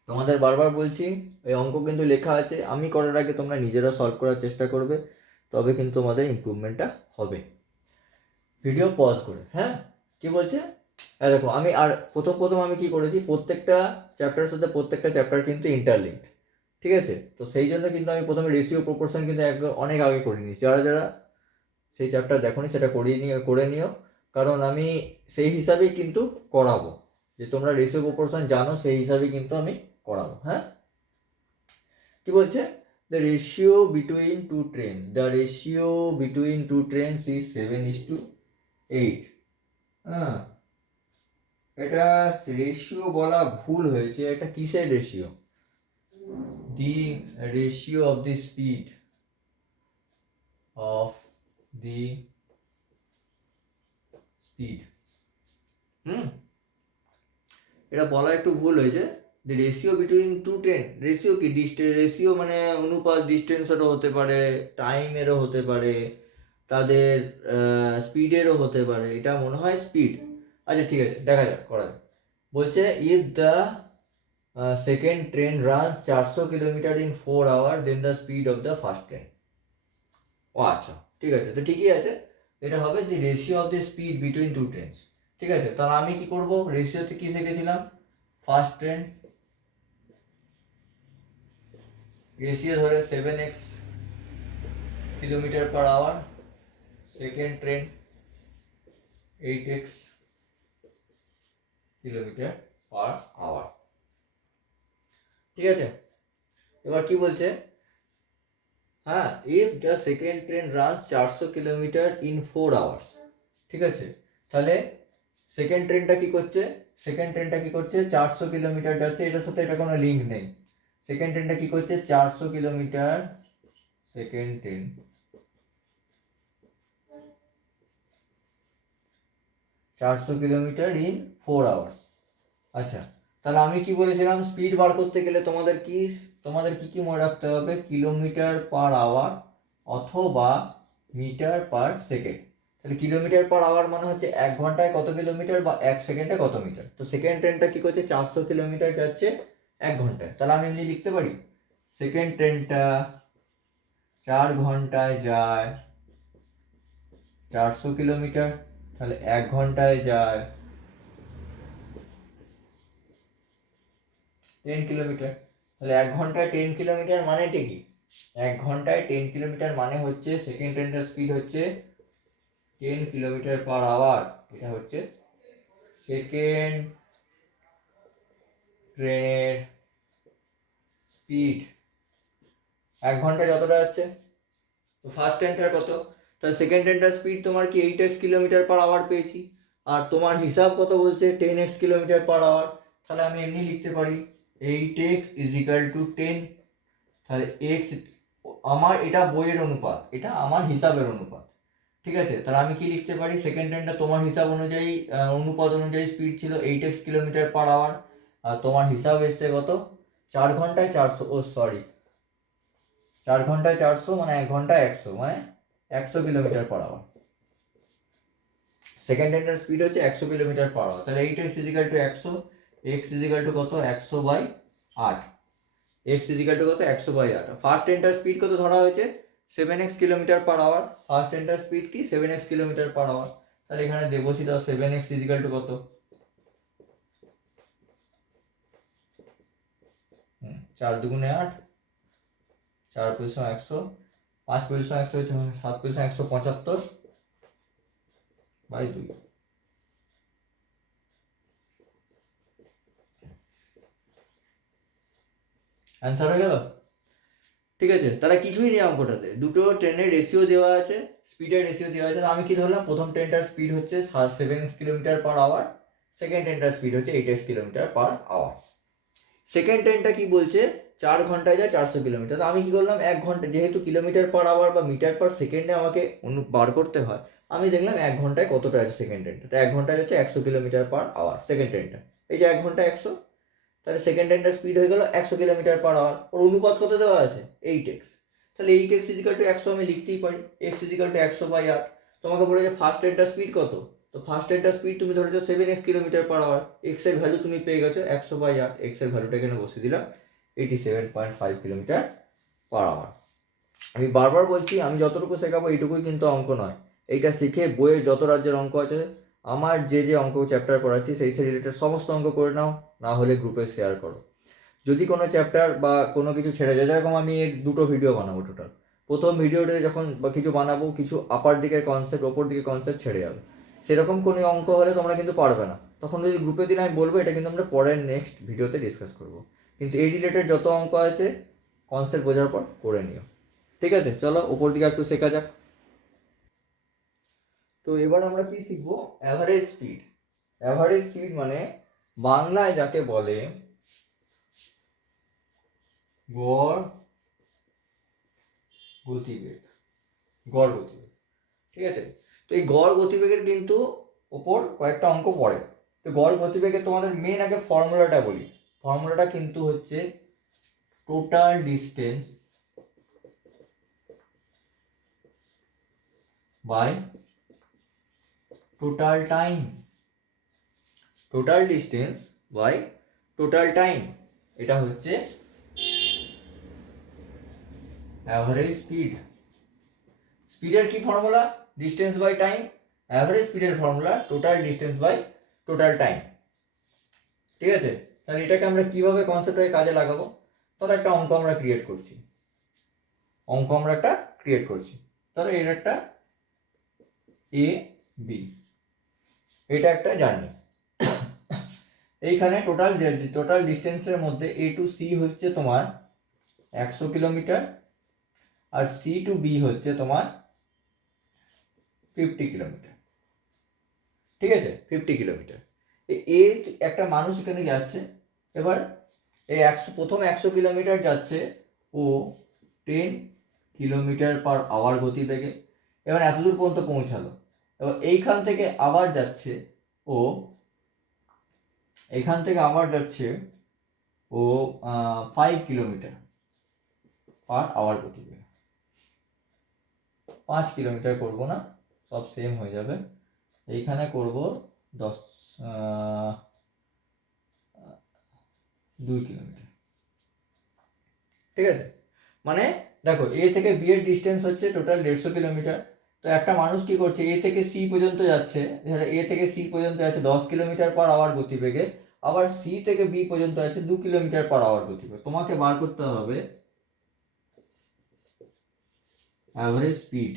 তোমাদের বারবার বলছি এই অঙ্ক কিন্তু লেখা আছে, আমি করার আগে তোমরা নিজেরা সলভ করার চেষ্টা করবে, তবে কিন্তু তোমাদের ইমপ্রুভমেন্টটা হবে। ভিডিও পজ করে, হ্যাঁ কি বলছে? হ্যাঁ দেখো, আমি আর প্রথম আমি কি করেছি, প্রত্যেকটা চ্যাপ্টারের সাথে প্রত্যেকটা চ্যাপ্টার কিন্তু ইন্টারলিঙ্কড। ঠিক আছে, তো সেই জন্য কিন্তু আমি প্রথমে রেশিও প্রপোর্শন কিন্তু অনেক আগে করে নিয়েছি। যারা যারা সেই চ্যাপ্টার দেখোনি সেটা করে নিও, কারণ আমি সেই হিসাবেই কিন্তু করাবো, যে তোমরা রেশিও প্রপোর্শন জানো সেই হিসাবেই কিন্তু আমি করাবো। হ্যাঁ, কি বলছে? The ratio between two trains is 7:8. হ্যাঁ, এটা রেশিও বলা ভুল হয়েছে, এটা কিসের ratio? The ratio of the speed of the speed. এটা বলা একটু ভুল হয়েছে। The ratio between to train, ratio কি রেশিও মানে অনুপাত, ডিস্টেন্সেরও হতে পারে, টাইমেরও হতে পারে, তাদের স্পিডেরও হতে পারে, এটা মনে হয় স্পিড। আচ্ছা ঠিক আছে, দেখা যাক, করা যাক। বলছে if the second train runs 400 kilometre in 4 hour then the speed of the first train. ও আচ্ছা, ঠিক আছে, তো ঠিকই আছে, এটা হবে the ratio of the speed between two trains. ঠিক আছে, তাহলে আমি কি করব, রেশিওতে কি শিখেছিলাম? ফার্স্ট ট্রেন রেশিও ধরে 7x kilometre per hour, second train 8x kilometre per hour. ঠিক আছে, এবার কি বলছে? হ্যাঁ, if the second train runs 400 kilometre in 4 hours. ঠিক আছে, তাহলে সেকেন্ড ট্রেনটা কি করছে? 400 কিলোমিটার যাচ্ছে, এটার সাথে এটা কোনো লিঙ্ক নেই। সেকেন্ড ট্রেনটা কি করছে? 400 kilometre, second train 400 kilometre in 4 hours. আচ্ছা, তাহলে আমি কি বলেছিলাম, স্পিড বার করতে গেলে তোমাদের কি কি মনে রাখতে হবে, কিলোমিটার পার আওয়ার অথবা মিটার পার সেকেন্ড। তাহলে কিলোমিটার পার আওয়ার মানে হচ্ছে 1 ঘন্টায় কত কিলোমিটার বা 1 সেকেন্ডে কত মিটার। তো সেকেন্ড ট্রেনটা কি করছে, 400 কিলোমিটার যাচ্ছে 1 ঘন্টায়। তাহলে আমি এমনি লিখতে পারি, সেকেন্ড ট্রেনটা 4 ঘন্টায় যায় 400 কিলোমিটার, তাহলে 1 ঘন্টায় যায় 10 কিলোমিটার। তাহলে 1 ঘন্টায় 10 কিলোমিটার মানেটা কি, 1 ঘন্টায় 10 কিলোমিটার মানে হচ্ছে সেকেন্ড ট্রেনটার স্পিড হচ্ছে 10 কিলোমিটার পার আওয়ার। এটা হচ্ছে সেকেন্ড ট্রেনের স্পিড 1 ঘন্টায় যতটা যাচ্ছে। তো ফার্স্ট ট্রেনটার কত, তাহলে সেকেন্ড ট্রেনটার স্পিড তোমার কি 8x কিলোমিটার পার আওয়ার পেয়েছি, আর তোমার হিসাব কত বলছে 10x কিলোমিটার পার আওয়ার। তাহলে আমি এমনি লিখতে পারি 8x = 10। তাহলে এক্স, আমার এটা বইয়ের অনুপাত, এটা আমার হিসাবের অনুপাত, ঠিক আছে। তাহলে আমি কি লিখতে পারি, সেকেন্ড ট্রেনটা তোমার হিসাব অনুযায়ী অনুপাত অনুযায়ী স্পিড ছিল 8x কিলোমিটার পার আওয়ার, আর তোমার হিসাব এসছে কত, 4 ঘন্টায় 400, ও সরি 4 ঘন্টায় 400 মানে 1 ঘন্টায় 100, মানে 100 কিলোমিটার পার আওয়ার। সেকেন্ড ট্রেনটার স্পিড হচ্ছে 100 কিলোমিটার পার আওয়ার। তাহলে 8x = 100, x কত 100/8, কত 100/8। ফার্স্ট ট্রেনটার স্পিড কত ধরা হয়েছে, 7x kilometre per hour. First ট্রেনটার স্পিড কি 7x কিলোমিটার পার আওয়ার। তাহলে এখানে দেবসি দাও 7x কত, 4 × 2 = 8, 4×100, 5×100 7×175/2। অ্যান্সার হয়ে গেল, ঠিক আছে। তাহলে কিছুই নেই অঙ্কটাতে, দুটো ট্রেনের রেশিও দেওয়া আছে, স্পিডের রেশিও দেওয়া আছে। আমি কি ধরলাম, প্রথম ট্রেনটার স্পিড হচ্ছে 7x kilometre per hour, second ট্রেনটার স্পিড হচ্ছে 8x kilometre per hour. Second ট্রেনটা কি বলছে, 4 ঘন্টায় যায় 400 কিলোমিটার। আমি কি করলাম, 1 ঘন্টা, যেহেতু কিলোমিটার পার আওয়ার বা মিটার পার সেকেন্ডে আমাকে বার করতে হয়, আমি দেখলাম 1 ঘন্টায় কতটা আছে সেকেন্ড ট্রেনটা। তো 1 ঘন্টায় যাচ্ছে 100 কিলোমিটার পার আওয়ার সেকেন্ড ট্রেনটা। এই যে 1 ঘন্টায় 100, তাহলে সেকেন্ড ট্রেনটার স্পিড হয়ে গেল 100 কিলোমিটার পার আওয়ার। ওর অনুপাত কত দেওয়া আছে, 8x। তাহলে 8x = 100 আমি লিখতেই পারি, x = 100/8। তোমাকে বলেছে ফার্স্ট ট্রেনটার স্পিড কত, তো ফার্স্ট ট্রেনটার স্পিড তুমি ধরেছো 7x kilometre per hour, x এর ভ্যালু তুমি পেয়ে গেছো 100/8, x এর ভ্যালুটা এখানে বসিয়ে দিলাম 87.5 কিলোমিটার পার আওয়ার। আমি বারবার বলছি, আমি যতটুকু শেখাবো এইটুকুই কিন্তু অঙ্ক নয়। এইটা শিখে বইয়ের যত রাজ্যের অঙ্ক আছে, আমার যে অঙ্ক চ্যাপ্টার পড়াচ্ছি সেই রিলেটেড সমস্ত অঙ্ক করে নাও, না হলে গ্রুপে শেয়ার করো। যদি কোনো চ্যাপ্টার বা কোনো কিছু ছেড়ে যায়, যেরকম আমি এর 2টো ভিডিও বানাবো টোটাল, প্রথম ভিডিওতে যখন বা কিছু বানাবো, কিছু আপার দিকের কনসেপ্ট, ওপর দিকে কনসেপ্ট ছেড়ে যাবে, সেরকম কোনো অঙ্ক হলে তোমরা কিন্তু পারবে না। তখন যদি গ্রুপে দিলে আমি বলবো এটা কিন্তু আমরা পরের নেক্সট ভিডিওতে ডিসকাস করবো। কিন্তু এই রিলেটেড যত অঙ্ক আছে কনসেপ্ট বোঝার পর করে নিও, ঠিক আছে। চলো ওপর দিকে একটু শেখা যাক। তো এবার আমরা কি শিখবো, অ্যাভারেজ স্পিড। অ্যাভারেজ স্পিড মানে বাংলায় যাকে বলে গড় গতিবেগ, গড় গতিবেগ, ঠিক আছে। তো এই গড় গতিবেগের কিন্তু ওপর কয়েকটা অঙ্ক পড়ে। তো গড় গতিবেগের তোমাদের মেন আগে ফর্মুলাটা বলি। ফর্মুলাটা কিন্তু হচ্ছে total distance by total time. Total distance by total time, এটা হচ্ছে অ্যাভারেজ স্পিড। স্পিডের কি formula, distance by time. Average স্পিডের formula total distance by total time, ঠিক আছে। তাহলে এটাকে আমরা কিভাবে কনসেপ্টে কাজে লাগাবো, ধরো একটা অঙ্ক আমরা ক্রিয়েট করছি, ধরো এর একটা এ বি, এটা একটা জার্নি। এইখানে টোটাল ডিস্টেন্সের মধ্যে এ টু সি হচ্ছে তোমার 100 কিলোমিটার, আর সি টু বি হচ্ছে তোমার 50 কিলোমিটার, ঠিক আছে, 50 কিলোমিটার। এ একটা মানুষ এখানে যাচ্ছে, এবার এই প্রথম 100 কিলোমিটার যাচ্ছে ও 10 কিলোমিটার/আওয়ার গতিবেগে, এবার এতদূর পর্যন্ত পৌঁছালো। এবার এইখান থেকে আবার যাচ্ছে ও এখান থেকে আবার যাচ্ছে ও 5 কিলোমিটার পার আওয়ার গতিবেগে। 5 কিলোমিটার করবো না, সব সেম হয়ে যাবে। এইখানে করব 2 কিলোমিটার। ঠিক আছে, মানে দেখো এ থেকে বি এর ডিস্টেন্স হচ্ছে টোটাল 150 কিলোমিটার। তো একটা মানুষ কি করছে, এ থেকে সি পর্যন্ত যাচ্ছে, এ থেকে সি পর্যন্ত যাচ্ছে 10 কিলোমিটার পার আওয়ার গতিবেগে, আবার সি থেকে বি পর্যন্ত আছে 2 কিলোমিটার পার আওয়ার গতিবেগে। তোমাকে বার করতে হবে অ্যাভারেজ স্পিড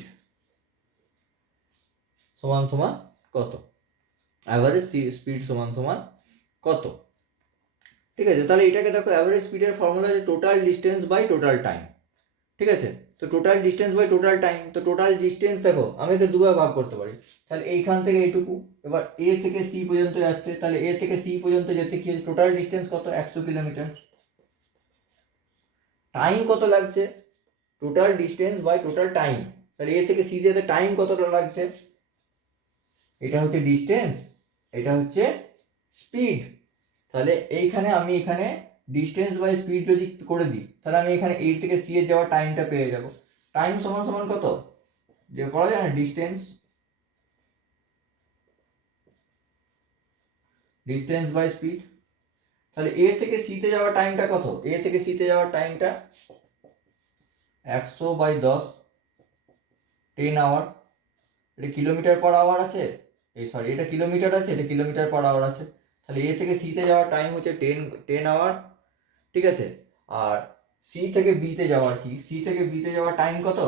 সমান সমান কত, অ্যাভারেজ স্পিড সমান সমান কত। ঠিক আছে, তাহলে এটাকে দেখো অ্যাভারেজ স্পিডের ফর্মুলা হচ্ছে total distance by total time. ঠিক আছে, তো total distance by total time, তো টোটাল ডিস্টেন্স দেখো আমি একে দুবার ভাগ করতে পারি। তাহলে এইখান থেকে এইটুকু, এবার এ থেকে সি পর্যন্ত যাচ্ছে, তাহলে এ থেকে সি পর্যন্ত যেতে কি টোটাল ডিস্টেন্স কত, 100 কিলোমিটার। টাইম কত লাগছে, total distance by total time, তাহলে এ থেকে সি যেতে টাইম কতটা লাগছে, এটা হচ্ছে ডিস্টেন্স, এটা হচ্ছে স্পিড। তাহলে এইখানে আমি এখানে ডিস্টেন্স বাই স্পিড যদি করে দিই, তাহলে আমি এখানে এ থেকে সি এর যাওয়ার টাইমটা পেয়ে যাব। টাইম সমান সমান কত, যে করা যায় না, ডিস্টেন্স বাই স্পিড। তাহলে এ থেকে সি তে যাওয়ার টাইমটা কত, এ থেকে সি তে যাওয়ার টাইমটা 100/10, 10 আওয়ার। এটা কিলোমিটার পার আওয়ার আছে, এই সরি এটা কিলোমিটার আছে, এটা কিলোমিটার পার আওয়ার আছে। তাহলে এ থেকে সি তে যাওয়ার টাইম হচ্ছে 10 আওয়ার। ঠিক আছে, আর সি থেকে বি তে যাওয়ার কি, সি থেকে বি তে যাওয়ার টাইম কত,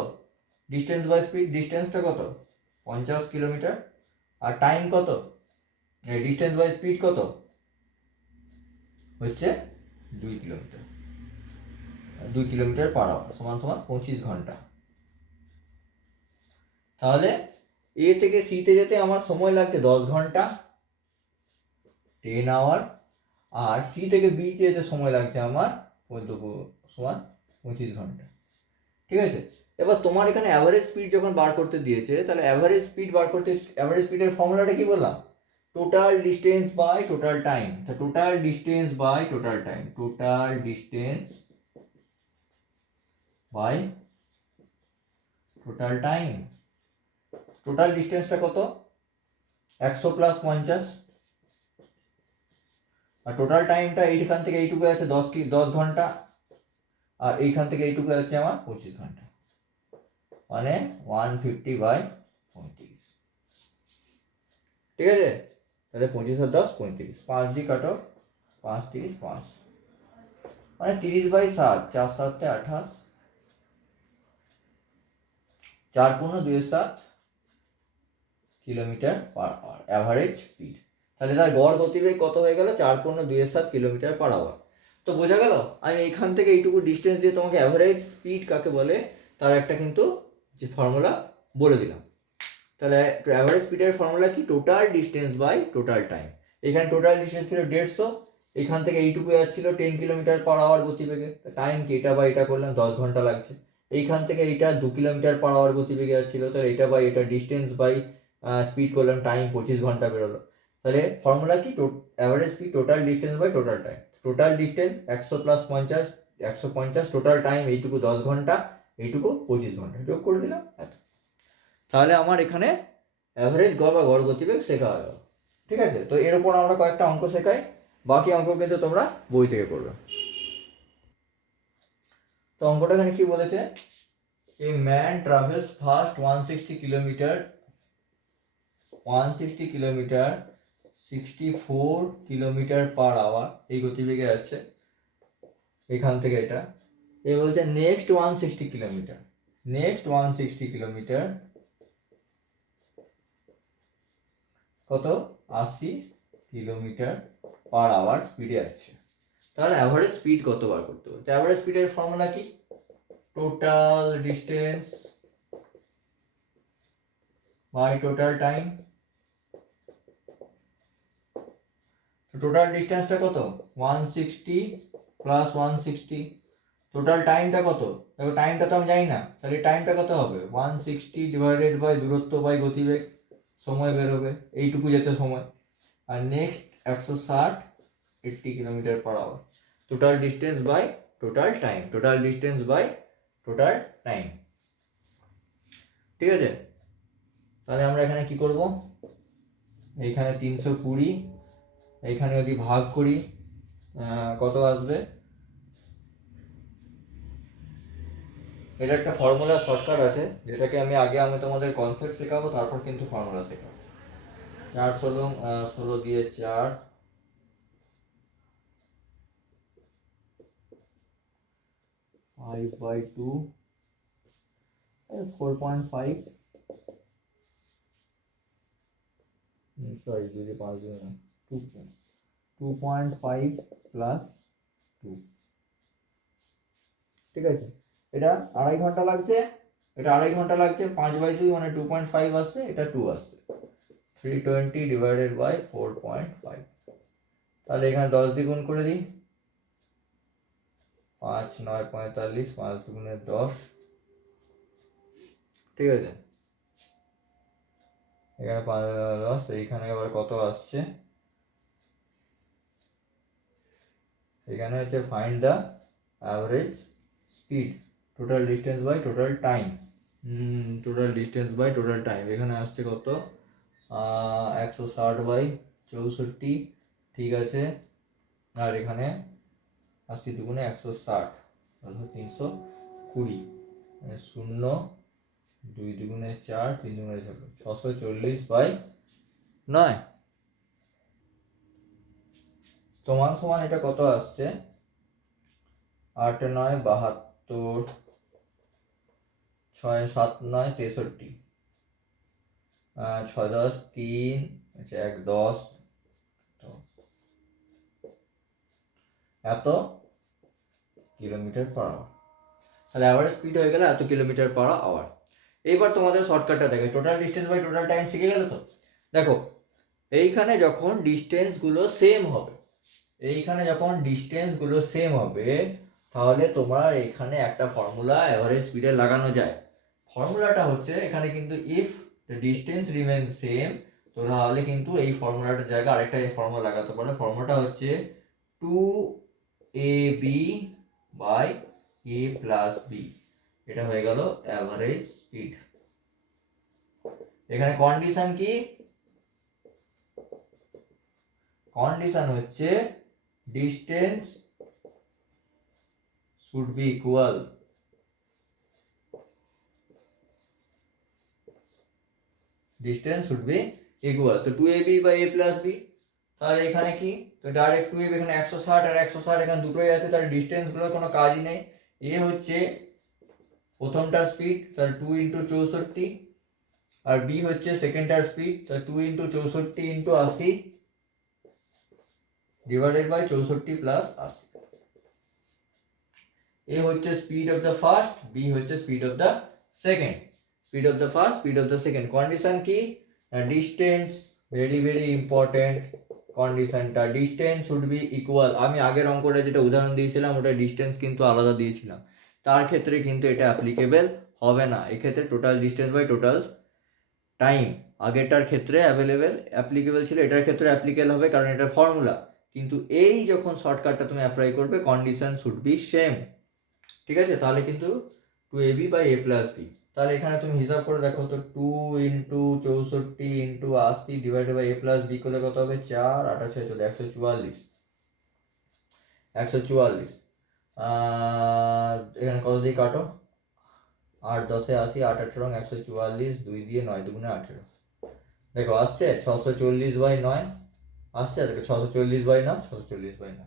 ডিস্টেন্স বাই স্পিড, ডিস্টেন্সটা কত 50 কিলোমিটার, আর টাইম কত, ডিস্টেন্স বাই স্পিড কত হচ্ছে 2 কিলোমিটার, 2 কিলোমিটার পার আওয়ার সমান সমান 25 ঘন্টা। তাহলে এ থেকে সি তে যেতে আমার সময় লাগছে 10 ঘন্টা, 10 আওয়ার, আর সি থেকে বি তে যেতে সময় লাগছে আমার সমান 25 ঘন্টা। ঠিক আছে, এবার তোমার এখানে অ্যাভারেজ স্পিড যখন বার করতে দিয়েছে, তাহলে অ্যাভারেজ স্পিড বার করতে, অ্যাভারেজ স্পিডের ফর্মুলাটা কি বললাম, total distance by total time. Total distance by total time, total distance by total time. Total ডিস্টেন্সটা কত, 100 + 50, আর টোটাল টাইমটা এইখান থেকে এইটুকু আছে 10 ঘন্টা, আর এইখান থেকে এইটুকু আছে আমার 25 ঘন্টা, মানে 150/35। ঠিক আছে, তাহলে 25 আর 10 35, 5 দিয়ে কাটো, 5 30 5, মানে 30/7, 4 7 28, 4 × 2 = 7 kilometre per hour average speed. তাহলে তার গড় গতিবেগ কত হয়ে গেল, 4 × 2 = 7 কিলোমিটার পার আওয়ার। তো বোঝা গেল, আমি এখান থেকে এইটুকু ডিস্টেন্স দিয়ে তোমাকে অ্যাভারেজ স্পিড কাকে বলে তার একটা কিন্তু যে ফর্মুলা বলে দিলাম। তাহলে অ্যাভারেজ স্পিডের ফর্মুলা কি, total distance by total time. এখানে টোটাল ডিস্টেন্স ছিল 150, এখান থেকে এইটুকু যাচ্ছিল 10 কিলোমিটার পার আওয়ার গতিবেগে, টাইম কি, এটা বাই এটা করলাম 10 ঘন্টা লাগছে। এইখান থেকে এইটা 2 কিলোমিটার পার আওয়ার গতিবেগে যাচ্ছিল, তাহলে এটা বাই এটা ডিস্টেন্স বাই স্পিড করলাম, টাইম 25 ঘন্টা বেরোলো। তাহলে ফর্মুলা কি, average speed total distance by total time. Total distance 100 + 50, 150, total time এইটুকু 10 ঘন্টা, এইটুকু 25 ঘন্টা, যোগ করে দিলাম এত। তাহলে আমার এখানে অ্যাভারেজ গড় বা গড় গতিবেগ শেখা হয়ে গেল। ঠিক আছে, তো এর উপর আমরা কয়েকটা অঙ্ক শেখাই, বাকি অঙ্ক কিন্তু তোমরা বই থেকে করবে। তো অঙ্কটা এখানে কি বলেছে, a man travels first 160 kilometre 64 kilometre per hour, এই গতিবেগে আছে এখান থেকে এটা। এ বলছে নেক্সট 160 কিলোমিটার, নেক্সট 160 কিলোমিটার কত, 80 কিলোমিটার পার আওয়ার স্পিডে আছে। তাহলে অ্যাভারেজ স্পিড কত বার করতে হবে, অ্যাভারেজ স্পিডের ফর্মুলা কি, total distance by total time. Total ডিস্টেন্সটা কত, 160 + 160, টোটাল টাইমটা কত, দেখো টাইমটা তো আমি জানি না, তাহলে টাইমটা কত হবে, 160 ডিভাইডেড বাই দূরত্ব বাই গতিবেগ, সময় বেরোবে এইটুকু যেতে সময়, আর next 160 80 kilometre per hour. Total distance by total time, total distance by total time. ঠিক আছে, তাহলে আমরা এখানে কি করব, এইখানে 320, এইখানে যদি ভাগ করি কত আসবে। এটা একটা ফর্মুলা শর্টকাট আছে, যেটাকে আমি তোমাদের কনসেপ্ট শেখাবো, তারপর কিন্তু ফর্মুলা শেখাবো। 4 16 দিয়ে 4, 5/2, 4.5, সরি যদি 5 দিয়ে না, 2.5 প্লাস 2। ঠিক আছে, এটা 2.5 ঘন্টা লাগছে, এটা 2.5 ঘন্টা লাগছে, 5/2 মানে 2.5 আসছে, এটা 2 আসছে। 320 ডিভাইডেড বাই 4.5। তাহলে এখানে 10 দিয়ে গুণ করে দিই, 5 9 45, 5 দুগুণে 10। ঠিক আছে, এখানে 5 10, এইখানে আবার কত আসছে, এখানে হচ্ছে find the average speed, total distance by total time. Total distance by total time এখানে আসছে কত, 160/64। ঠিক আছে, আর এখানে 80 দুগুণে 160, অর্থাৎ 320, 0 2 দুগুণে 4, 3 দুগুণে 6, 640/9। সমান সমান এটা কত আসছে, 8 9 72, 6 7 9 63, 6 10 3, 1 10, এত কিলোমিটার পার আওয়ার। তাহলে অ্যাভারেজ স্পিড হয়ে গেল এত কিলোমিটার পার আওয়ার। এইবার তোমাদের শর্টকাটটা দেখো, total distance by total time শিখে গেল তো। দেখো এইখানে যখন ডিস্টেন্স গুলো সেম হবে, এইখানে যখন ডিস্টেন্স গুলো সেম হবে, তাহলে তোমার এখানে একটা ফর্মুলা অ্যাভারেজ স্পিডে লাগানো যায়। ফর্মুলাটা হচ্ছে, এখানে কিন্তু if the distance remain same, তো তাহলে কিন্তু এই ফর্মুলাটার জায়গায় আরেকটা ফর্মুলা লাগাতে পারো। ফর্মুলাটা হচ্ছে 2ab by a plus b, এটা হয়ে গেল অ্যাভারেজ স্পিড। এখানে কন্ডিশন কি, কন্ডিশন হচ্ছে distance should be equal, distance should be equal. তো 2ab by a plus b, তাহলে এখানে কি, তো ডাইরেক্ট 2ab, এখানে 160 আর 160 এখানে দুটোই আছে, তাহলে ডিস্টেন্স গুলো কোনো কাজই নেই। a হচ্ছে প্রথমটা স্পিড, তাহলে 2 × 64, আর b হচ্ছে সেকেন্ডটার স্পিড, তাহলে 2 × 64 × 80 ডিভাইডেড বাই 64 প্লাস 80। a হচ্ছে speed of the first, b হচ্ছে speed of the second. Speed of the first, speed of the second. Condition কি, ডিস্টেন্স, ভেরি ভেরি ইম্পর্টেন্ট কন্ডিশনটা, ডিস্টেন্স শুড বি ইকুয়াল। আমি আগের অঙ্কটা যেটা উদাহরণ দিয়েছিলাম, ওটা ডিস্টেন্স কিন্তু আলাদা দিয়েছিলাম, তার ক্ষেত্রে কিন্তু এটা অ্যাপ্লিকেবল হবে না। এক্ষেত্রে total distance by total time, আগেরটার ক্ষেত্রে অ্যাপ্লিকেবল ছিল, এটার ক্ষেত্রে অ্যাপ্লিকেবল হবে, কারণ এটা ফর্মুলা। কিন্তু এই যখন শর্টকাটটা তুমি অ্যাপ্লাই করবে, কন্ডিশন শুড বি সেম। ঠিক আছে, তাহলে কিন্তু 2ab by a plus b। তাহলে এখানে তুমি হিসাব করে দেখো তো, 2 × 64 × 80 divided by a plus b করলে কত হবে, 4 8 6 144, 144। এখানে কত দিয়ে কাটো, 8 10 80, 8 18 144, 2 দিয়ে 9 দুগুণে 18। দেখো আসছে 640/9, আসছে, দেখো 640/9, 640/9।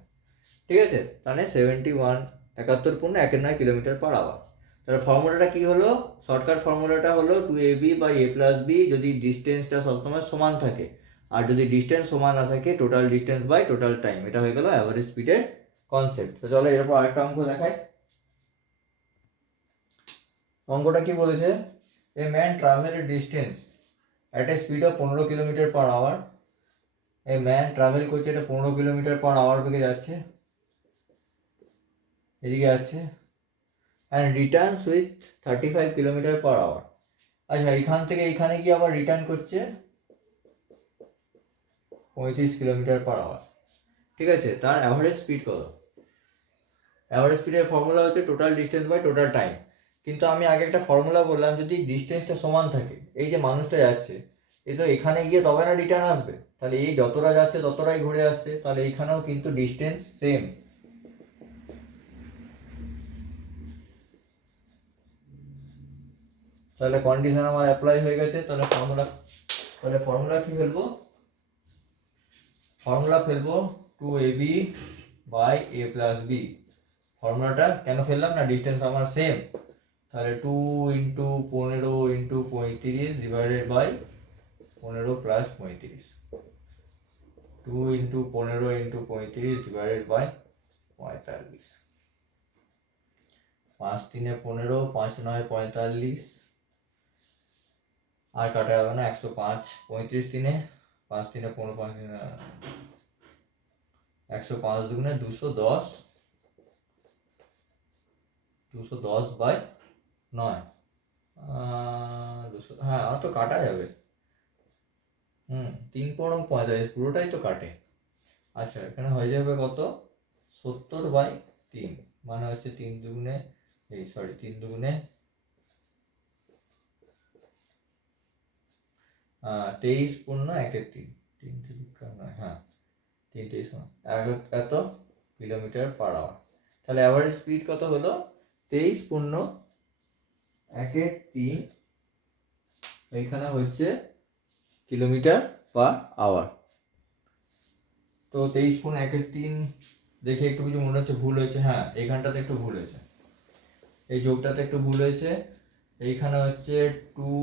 ঠিক আছে, তাহলে 71, 71.19 কিলোমিটার পার আওয়ার। তাহলে ফর্মুলাটা কি হলো, শর্টকাট ফর্মুলাটা হলো 2ab by a plus b, যদি ডিস্টেন্সটা সবসময় সমান থাকে, আর যদি ডিস্টেন্স সমান না থাকে, total distance by total time. এটা হয়ে গেল অ্যাভারেজ স্পিডের কনসেপ্ট। তো চলো এরপর আরেকটা অঙ্ক দেখাই। অঙ্কটা কি বলেছে, a man travel distance at a speed of 15 kilometre per hour. এই ম্যান ট্রাভেল করছে, এটা 15 কিলোমিটার পার আওয়ার বেগে যাচ্ছে, এদিকে যাচ্ছে, and returns with 35 kilometre per hour. আচ্ছা, এখান থেকে এখানে গিয়ে আবার রিটার্ন করছে 35 কিলোমিটার পার আওয়ার। ঠিক আছে, তার অ্যাভারেজ স্পিড কত? অ্যাভারেজ স্পিডের ফর্মুলা হচ্ছে total distance by total time. কিন্তু আমি আগে একটা ফর্মুলা বললাম, যদি ডিস্টেন্সটা সমান থাকে, এই যে মানুষটা যাচ্ছে এ তো এখানে গিয়ে তবে না রিটার্ন আসবে, তাহলে এই যতটা যাচ্ছে ততটাই ঘুরে আসছে, তাহলে এইখানেও কিন্তু ডিস্টেন্স সেম। তাহলে কন্ডিশন আমার অ্যাপ্লাই হয়ে গেছে। তাহলে ফর্মুলা কি ফেলবো? ফর্মুলা ফেলবো 2ab by a plus b। ফর্মুলাটা কেন ফেললাম না, ডিস্টেন্স আমার সেম, তাহলে 2 into 15 into 35 divided by 15 plus 35, 2 into 15 into 35 divided by 45, 5 3 15, 5 9 45, আর কাটা যাবে না, 105, 35 3 5 3 15, 5 105 দুগুণে 210, 210 বাই 9, 200, হ্যাঁ আর তো কাটা যাবে, 3 পনেরো 45, পুরোটাই তো কাটে। আচ্ছা এখানে হয়ে যাবে কত, 70 বাই 3, মানে হচ্ছে 3 দুগুণে 3 দুগুণে 23 পূর্ণ 1-3, 3 নয়, হ্যাঁ 3 23 এত কিলোমিটার পার আওয়ার। তাহলে অ্যাভারেজ স্পিড কত হলো, 23 পূর্ণ 1-3, এইখানে হচ্ছে কিলোমিটার পার আওয়ার। তো 23 পূর্ণ 1-3 দেখে একটু কিছু মনে হচ্ছে ভুল হয়েছে, হ্যাঁ এইখানটাতে একটু ভুল হয়েছে, এই যোগটাতে একটু ভুল হয়েছে। এইখানে হচ্ছে 2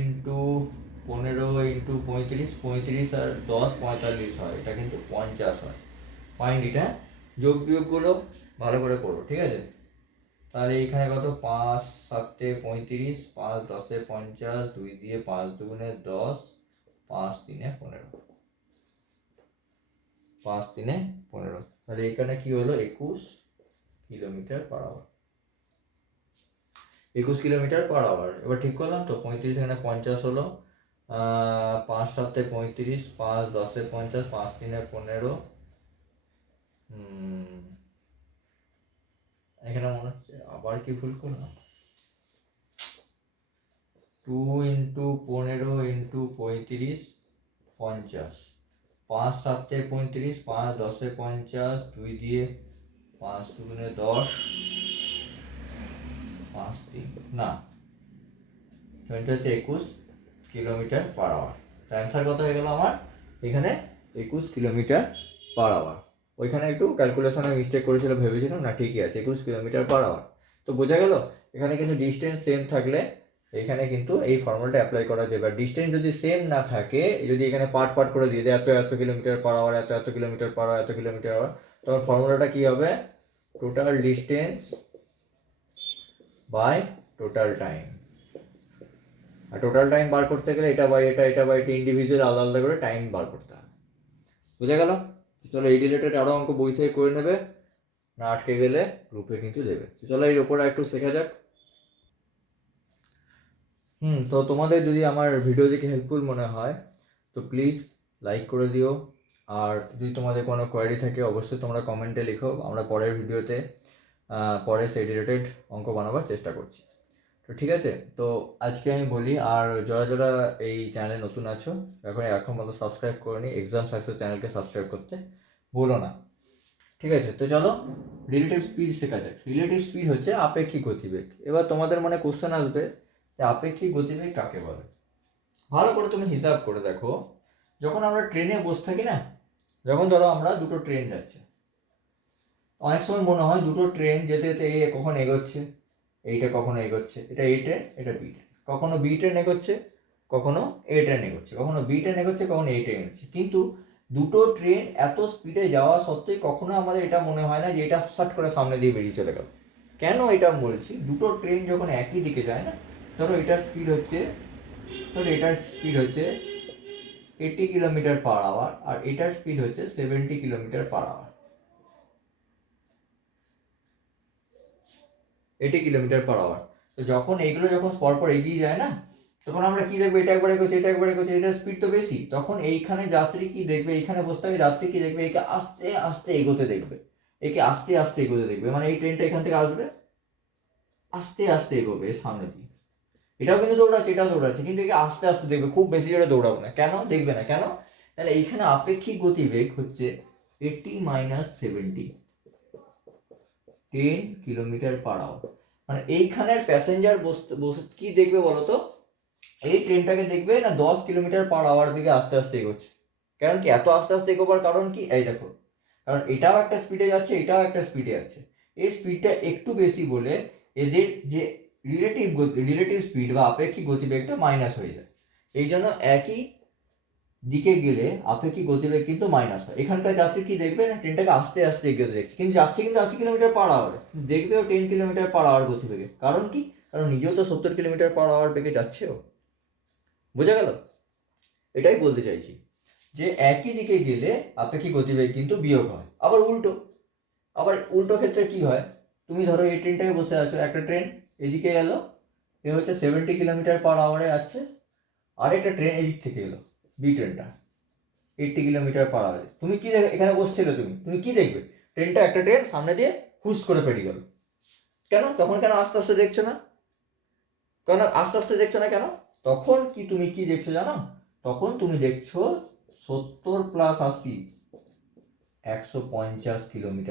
ইন্টু 15 ইন্টু 35, 35 আর 10 45 হয়, এটা কিন্তু 50 হয়। পয়েন্ট এটা, যোগ বিয়োগগুলো ভালো করে করো, ঠিক আছে? তাহলে এইখানে কত, 5 7 35, 5 10 50, 2 দিয়ে 5 দুগুণে 10, 5 3 15, 5 3 15, তাহলে এখানে কি হলো, 21 kilometre per hour. 21 kilometre per hour. এবার ঠিক করলাম তো, 35 এখানে 50 হলো, 5 7 35, 5 10 50, 5 3 15, এখানে মনে হচ্ছে আবার কি ভুল করলাম, 2 ইন্টু 15 ইন্টু 35 50, 5 7 35, 5 10 50, 2 দিয়ে 5 দুগুণে 10, 5 3 না, এটা হচ্ছে 21 কিলোমিটার পার আওয়ার। অ্যান্সার কত হয়ে গেল আমার এখানে, 21 কিলোমিটার পার আওয়ার। ওইখানে একটু ক্যালকুলেশনে মিস্টেক করেছিল, ভেবেছিলাম না ঠিকই আছে 21 কিলোমিটার পার আওয়ার। তো বোঝা গেল, এখানে কিন্তু ডিস্টেন্স সেম থাকলে এখানে কিন্তু এই ফর্মুলাটা অ্যাপ্লাই করা যাবে। আর ডিস্টেন্স যদি সেম না থাকে, যদি এখানে পার্ট পার্ট করে দিয়ে দেয়, এত এত কিলোমিটার পার আওয়ার, এত এত কিলোমিটার পার আওয়ার, এত কিলোমিটার আওয়ার, তখন ফর্মুলাটা কি হবে, total distance by total time. আর টোটাল টাইম বার করতে গেলে এটা বাই এটা, এটা বাই এটা, ইন্ডিভিজুয়াল আলাদা আলাদা করে টাইম বার করতে হবে। বুঝা গেল? চলো এই রিলেটেড আরো অঙ্ক বই থেকে করে নেবে, না আটকে গেলে গ্রুপে কিন্তু দেবে। চলো এর উপরে একটু শেখা যাক। তো তোমাদের যদি আমার ভিডিও দেখে হেল্পফুল মনে হয় তো প্লিজ লাইক করে দিও। আর যদি তোমাদের কোনো কোয়ারি থাকে অবশ্যই তোমরা কমেন্টে লিখো, আমরা পরের ভিডিওতে পরে সেই রিলেটেড অঙ্ক বানাবার চেষ্টা করছি। তো ঠিক আছে, তো আজকে আমি বলি, আর যারা যারা এই চ্যানেলে নতুন আছো এখন মতো সাবস্ক্রাইব করে নি, এক্সাম সাকসেস চ্যানেলকে সাবস্ক্রাইব করতে ভুলো না। ঠিক আছে, তো চলো রিলেটিভ স্পিড শেখা যাক। রিলেটিভ স্পিড হচ্ছে আপেক্ষিক গতিবেগ। এবার তোমাদের মনে কোশ্চেন আসবে যে আপেক্ষিক গতিবেগ কাকে বলে। ভালো করে তুমি হিসাব করে দেখো, যখন আমরা ট্রেনে বসে থাকি না, যখন ধরো আমরা দুটো ট্রেন যাচ্ছে, অনেক সময় মনে হয় দুটো ট্রেন যেতে যেতে এ কখন এগোচ্ছে, এইটা কখনো এগোচ্ছে, এটা এ ট্রেন, এটা বি ট্রেন, কখনো বি ট্রেন এগোচ্ছে, কখনো এ ট্রেন এগোচ্ছে, কখনো বি ট্রেন এগোচ্ছে, কখনো এ ট্রেন এগোচ্ছে। কিন্তু দুটো ট্রেন এত স্পিডে যাওয়া সত্ত্বেও কখনো আমাদের এটা মনে হয় না যে এটা সাট করে সামনে দিয়ে বেরিয়ে চলে গেল। কেন এটা বলছি, দুটো ট্রেন যখন একই দিকে যায় না, ধরো এটার স্পিড হচ্ছে 80 কিলোমিটার পার আওয়ার, আর এটার স্পিড হচ্ছে 70 kilometre per hour, 80 kilometre per hour. তো যখন এইগুলো যখন পরপর এগিয়ে যায় না, তখন আমরা কি দেখবো, এটা একবার এগোচ্ছে, এটা একবার এগোচ্ছে, এটার স্পিড তো বেশি, তখন এইখানে যাত্রী কি দেখবে, এইখানে বসে থাকে যাত্রী কি দেখবে, একে আস্তে আস্তে এগোতে দেখবে, একে আস্তে আস্তে এগোতে দেখবে, মানে এই ট্রেনটা এখান থেকে আসবে, আস্তে আস্তে এগোবে সামনে দিয়ে, এটাও কিন্তু দৌড়াচ্ছে, এটাও দৌড়াচ্ছে, কিন্তু একে আস্তে আস্তে দেখবে, খুব বেশি জোরে দৌড়াবো না, কেন দেখবে না কেন, তাহলে এইখানে আপেক্ষিক গতিবেগ হচ্ছে 80 - 70, 10 km/h, মানে এইখানের প্যাসেঞ্জার বসে বসে কি দেখবে বলতো, এই ট্রেনটাকে দেখবে না 10 km/h দিকে আস্তে আস্তে এগোচ্ছে, কারণ কি এত আস্তে আস্তে এগোবার কারণ কি, এই দেখো, কারণ এটাও একটা স্পিডে যাচ্ছে, এটাও একটা স্পিডে আছে, এর স্পিডটা একটু বেশি বলে এদের যে রিলেটিভ স্পিড বা আপেক্ষিক গতিবেগটা মাইনাস হয়ে যায়, এই জন্য একই দিকে গেলে আপেক্ষিক গতিবেগ কিন্তু মাইনাস হয়। এখানকার যাত্রী কি দেখবে না ট্রেনটাকে আস্তে আস্তে এগিয়ে দেখছে, কিন্তু যাচ্ছে কিন্তু 80 km/h, দেখবে ও 10 km/h গতিবেগে, কারণ কি, কারণ নিজেও তো 70 km/h বেগে যাচ্ছে ও। বোঝা গেল? এটাই বলতে চাইছি যে একই দিকে গেলে আপেক্ষিক গতিবেগ কিন্তু বিয়োগ হয়। আবার উল্টো ক্ষেত্রে কি হয়, তুমি ধরো এই ট্রেনটাকে বসে আছো, একটা ট্রেন এদিকে এলো, এ হচ্ছে 70 km/h আছে, আরেকটা ট্রেন এদিক থেকে এলো, বি ট্রেনটা 80 km/h, তুমি কি এখানে বসছিলে, তুমি কি দেখবে, ট্রেনটা একটা ট্রেন সামনে দিয়ে হুস করে পেরিয়ে গেল, কেন তখন, কেন আস্তে আস্তে দেখছো না, কেন আস্তে আস্তে দেখছো না কেন, তখন কি তুমি কি দেখছো জানো, তখন তুমি দেখছো 70 + 80, 150 km/h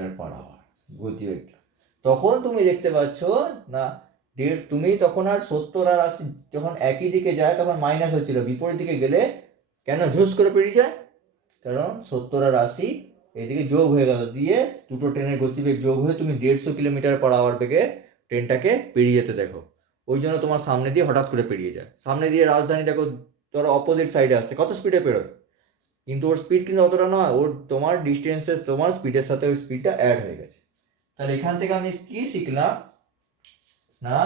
গতিবেগটা, তখন তুমি দেখতে পাচ্ছ না, তুমি তখন আর 70 আর 80 যখন একই দিকে যায় তখন মাইনাস হচ্ছিল, বিপরীত দিকে গেলে কেন ঝুস করে পেরিয়ে যায়, কারণ 70 আর 80 এদিকে যোগ হয়ে গেল, দিয়ে দুটো ট্রেনের গতিবেগ যোগ হয়ে তুমি 150 km/h বেগে ট্রেনটাকে পেরিয়ে যেতে দেখো, ওই জন্য তোমার সামনে দিয়ে হঠাৎ করে পেরিয়ে যায়, সামনে দিয়ে রাজধানী দেখো, ধরো অপোজিট সাইডে আসছে, কত স্পিডে পেরোয়, কিন্তু ওর স্পিড কিন্তু অতটা নয়, ওর তোমার ডিস্টেন্সের তোমার স্পিডের সাথে ওই স্পিডটা অ্যাড হয়ে গেছে। তাহলে এখান থেকে আমি কি শিখলাম না,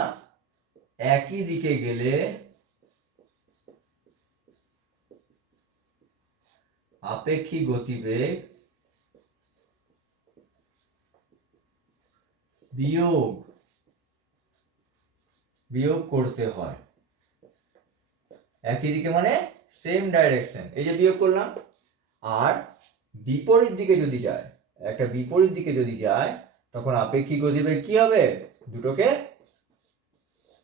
একই দিকে গেলে আপেক্ষিক গতিবেগ বিয়োগ করতে হয়, একই দিকে মানে সেম ডাইরেকশন, এই যে বিয়োগ করলাম, আর বিপরীত দিকে যদি যায়, একটা বিপরীত দিকে যদি যায় তখন আপেক্ষিক গতিবেগ কি হবে, দুটোকে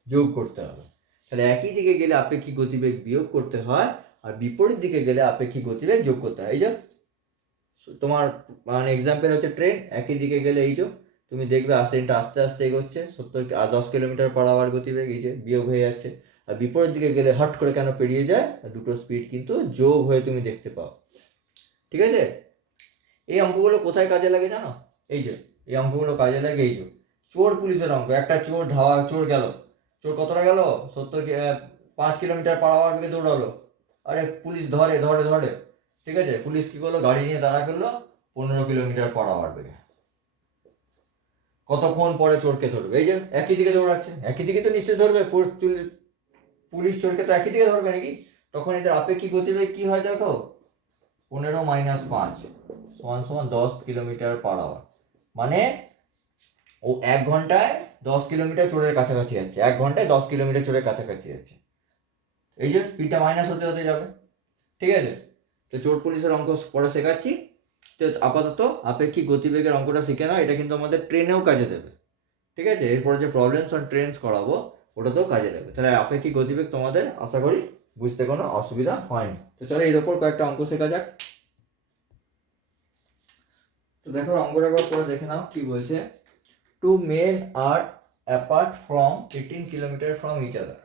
যোগ করতে হবে, তাহলে একই দিকে গেলে আপেক্ষিক গতিবেগ বিয়োগ করতে হয়, আর বিপরীত দিকে গেলে আপেক্ষিক গতিবেগ যোগ করতে হয়। এই যে তোমার মানে এক্সাম্পল হচ্ছে ট্রেন, একই দিকে গেলে এই যে তুমি দেখবে ট্রেনটা আস্তে আস্তে এগোচ্ছে 10 km/h গতিবেগ, এই যে বিয়োগ হয়ে যাচ্ছে, আর বিপরীত দিকে গেলে হট করে কেন পেরিয়ে যায়, দুটো স্পিড কিন্তু যোগ হয়ে তুমি দেখতে পাও। ঠিক আছে, এই অঙ্কগুলো কোথায় কাজে লাগে জানো, এই যে এই অঙ্কগুলো কাজে লাগে, এই যে চোর পুলিশের অঙ্ক, একটা চোর চোর গেল, চোর কতটা গেল, 5 km/h বেগে দৌড়ালো, আরে পুলিশ ধরে ধরে ধরে, ঠিক আছে, পুলিশ কি করলো, গাড়ি নিয়ে দাঁড়া করলো 15 km/h বেগে, কতক্ষণ পরে চোরকে ধরবে, এই যে একই দিকে দৌড়াচ্ছে, একই দিকে তো নিশ্চয়ই ধরবে, পুলিশ চোরকে তো একই দিকে ধরবে নাকি, তখন এদের আপেক্ষিক গতিবেগ কি হয় দেখো, 15 - 5 = 10 km/h, মানে ও 1 ঘন্টায় 10 কিলোমিটার চোরের কাছাকাছি যাচ্ছে, 1 ঘন্টায় 10 কিলোমিটার চোরের কাছাকাছি যাচ্ছে, এই যে স্পিডটা মাইনাস হতে হতে যাবে। ঠিক আছে, তো চোর পুলিশের অঙ্ক পরে শেখাচ্ছি, তো আপাতত আপেক্ষিক গতিবেগের অঙ্কটা শিখে নাও, এটা কিন্তু আমাদের ট্রেনেও কাজে দেবে। ঠিক আছে, এরপরে যে প্রবলেমস অন ট্রেনস করাবো ওটাতেও কাজে দেবে, তাহলে আপেক্ষিক গতিবেগ তোমাদের আশা করি বুঝতে কোনো অসুবিধা হয়নি। তো চলো এর উপর কয়েকটা অঙ্ক শেখা যাক। তো দেখো অঙ্কটা একবার পরে দেখে নাও কি বলছে, two men are apart from 18 kilometer from each other,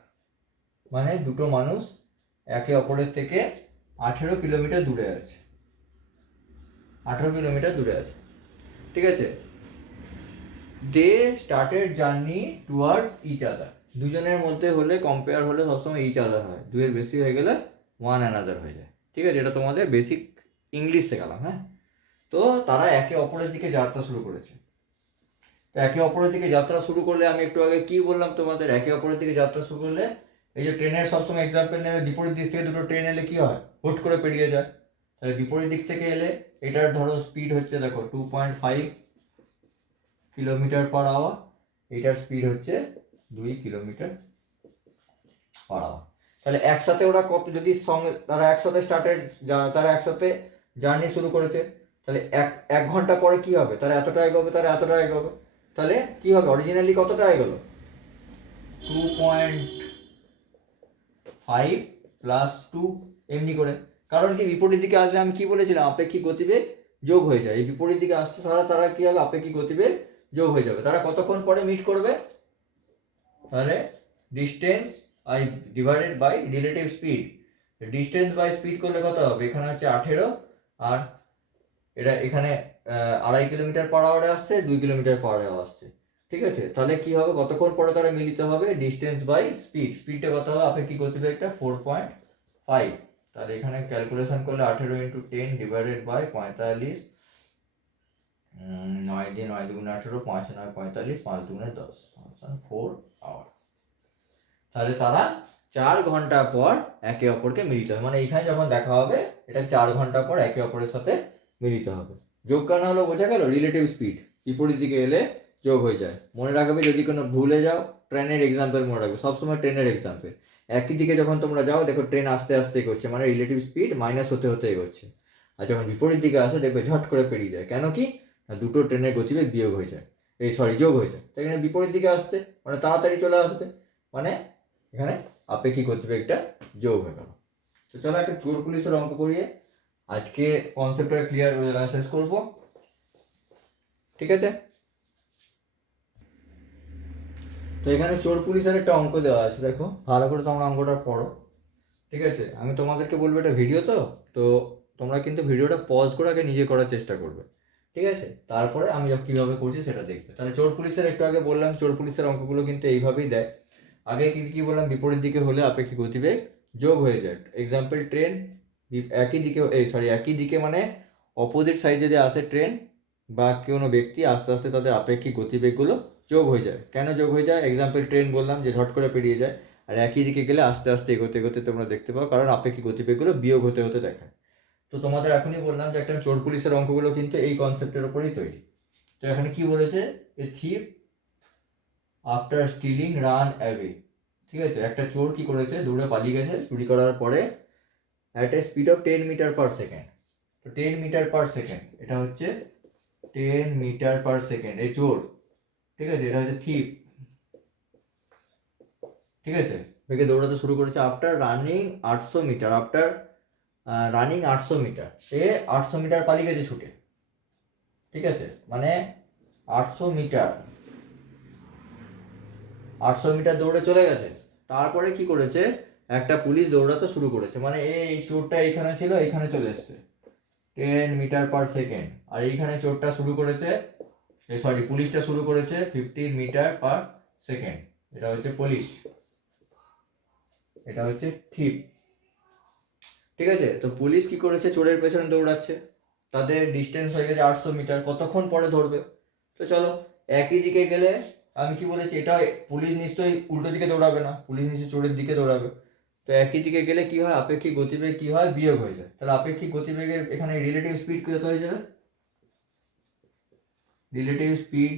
মানে দুটো মানুষ একে অপরের থেকে 18 কিলোমিটার দূরে আছে, 18 কিলোমিটার দূরে আছে। ঠিক আছে, they started journey towards each other, দুজনের মধ্যে হলে কম্পেয়ার হলে সবসময় each other হয়, দুয়ের বেশি হয়ে গেলে one another হয়ে যায়। ঠিক আছে, এটা তোমাদের বেসিক ইংলিশ শেখালাম। হ্যাঁ, তো তারা একে অপরের দিকে যাত্রা শুরু করেছে, একে অপরের দিকে যাত্রা শুরু করলে আমি একটু আগে কি বললাম তোমাদের, একে অপরের দিকে যাত্রা শুরু করলে এই যে ট্রেনের সবসময় এক্সাম্পল নেবে, বিপরীত দিক থেকে দুটো ট্রেন এলে কি হয়, হুট করে পেরিয়ে যায়, তাহলে বিপরীত দিক থেকে এলে এটার ধরো স্পিড হচ্ছে দেখো 2.5 km/h, এটার স্পিড হচ্ছে 2 km/h, তাহলে একসাথে ওরা কত, যদি সঙ্গে তারা একসাথে তারা একসাথে জার্নি শুরু করেছে, তাহলে এক এক ঘন্টা পরে কি হবে, তারা এতটা এগোবে, তারা এতটা এগোবে, তাহলে কি হবে, অরিজিনালি কতটা এগোলো, 2.5 প্লাস 2, এমনি করে। কারণ কি, বিপরীত দিকে আসলে আমি কি বলেছিলাম, আপেক্ষিক গতিবেগ যোগ হয়ে যায়। এই বিপরীত দিকে আসছে তারা কি হবে, আপেক্ষিক গতিবেগ যোগ হয়ে যাবে। তারা কতক্ষণ পরে মিট করবে, তাহলে distance I divided by relative speed, distance by speed করলে কত হবে, এখানে হচ্ছে 18, আর এটা এখানে 2.5 কিলোমিটার পার আওয়ারে আসছে, 2 কিলোমিটার পার আওয়ার আসছে, ঠিক আছে। তাহলে কি হবে, কতক্ষণ পরে তারা মিলিত হবে, ডিস্টেন্স বাই স্পিড, স্পিডটা কত হবে, আপেক্ষিক গতিবেগটা 4.5। তাহলে এখানে ক্যালকুলেশন করলে 18 ইন্টু 10 ডিভাইডেড বাই 45, 9 দিয়ে 9 দুগুণে 18, 5 9 45, 5 দুগুণে 10, 4 আওয়ার। তাহলে তারা 4 ঘন্টা পর একে অপরকে মিলিত হবে, মানে এইখানে যখন দেখা হবে এটা 4 ঘন্টা পর একে অপরের সাথে মিলিত হবে। যোগ কেন হলো বোঝা গেল, রিলেটিভ স্পিড বিপরীত দিকে এলে যোগ হয়ে যায়। মনে রাখবে, যদি কোনো ভুলে যাও, ট্রেনের এক্সাম্পল মনে রাখবে সবসময়, ট্রেনের এক্সাম্পল একই দিকে যখন তোমরা যাও দেখো ট্রেন আস্তে আস্তে এগোচ্ছে, মানে রিলেটিভ স্পিড মাইনাস হতে হতে এগোচ্ছে। আর যখন বিপরীত দিকে আসে দেখবে ঝট করে পেরিয়ে যায়। কেন কি, না দুটো ট্রেনের গতিবেগ বিয়োগ হয়ে যায়, যোগ হয়ে যায়। তাই এখানে বিপরীত দিকে আসছে মানে তাড়াতাড়ি চলে আসবে, মানে এখানে আপেক্ষিক গতিবেগটা যোগ হয়ে গেল। তো চলো একটা চোর পুলিশের অঙ্ক করিয়ে আজকে কনসেপ্টটা ক্লিয়ার শেষ করব, ঠিক আছে। তো এখানে চোর পুলিশের একটা অঙ্ক দেওয়া আছে, দেখো ভালো করে তোমরা অঙ্কটা পড়ো, ঠিক আছে। আমি তোমাদেরকে বলবো এটা ভিডিও, তো তোমরা কিন্তু ভিডিওটা পজ করে আগে নিজে করার চেষ্টা করবে, ঠিক আছে। তারপরে আমি কিভাবে করছি সেটা দেখবে। তাহলে চোর পুলিশের একটু আগে বললাম, চোর পুলিশের অঙ্কগুলো কিন্তু এইভাবেই দেয়। আগে কি বললাম, বিপরীত দিকে হলে আপেক্ষিক গতিবেগ যোগ হয়ে যায়। এক্সাম্পল ট্রেন একই দিকে মানে অপোজিট সাইড যদি আসে ট্রেন বা কোনো ব্যক্তি, আস্তে আস্তে তাদের আপেক্ষিক গতিবেগগুলো যোগ হয়ে যায়। কেন যোগ হয়ে যায়, এক্সাম্পল ট্রেন বললাম যে ঝট করে পেরিয়ে যায়, আর একই দিকে গেলে আস্তে আস্তে এগোতে এগোতে তোমরা দেখতে পাও, কারণ আপেক্ষিক গতিবেগগুলো বিয়োগ হতে হতে দেখায়। তো তোমাদের এখনই বললাম যে একটা চোর পুলিশের অঙ্কগুলো কিন্তু এই কনসেপ্টের উপরেই তৈরি। তো এখানে কি বলেছে, a thief after stealing ran away, ঠিক আছে। একটা চোর কি করেছে, দৌড়ে পালিয়ে গেছে চুরি করার পরে, at a speed of 10 metre per second. তো 10 মিটার পার সেকেন্ড, এটা হচ্ছে 10 মিটার পার সেকেন্ড, এই চোর, ঠিক আছে। এটা হচ্ছে থিপ, ঠিক আছে। বেগে দৌড়াতে শুরু করেছে after running 800 metre, running 800 metre, সে 800 মিটার পালিয়ে গেছে ছুটে, ঠিক আছে। মানে 800 মিটার 800 মিটার দৌড়ে চলে গেছে। তারপরে কি করেছে, একটা পুলিশ দৌড়াতে শুরু করেছে, মানে এই চোরটা এইখানে ছিল, এইখানে চলে এসছে 10 মিটার পার সেকেন্ড, আর এইখানে চোরটা শুরু করেছে, পুলিশটা শুরু করেছে 15 মিটার পার সেকেন্ড। এটা হচ্ছে পুলিশ, এটা হচ্ছে থিপ, ঠিক আছে। তো পুলিশ কি করেছে, চোরের পেছনে দৌড়াচ্ছে, তাদের ডিস্টেন্স হয়ে গেছে 800 মিটার, কতক্ষণ পরে ধরবে। তো চলো, একই দিকে গেলে আমি কি বলেছি, এটা পুলিশ নিশ্চয়ই উল্টো দিকে দৌড়াবে না, পুলিশ নিশ্চয়ই চোরের দিকে দৌড়াবে। তো একই দিকে গেলে কি হয়, আপেক্ষিক গতিবেগ কি হয়, বিয়োগ হয়ে যায়। তাহলে আপেক্ষিক গতিবেগের এখানে রিলেটিভ স্পিড কত হয়ে যাবে, রিলেটিভ স্পিড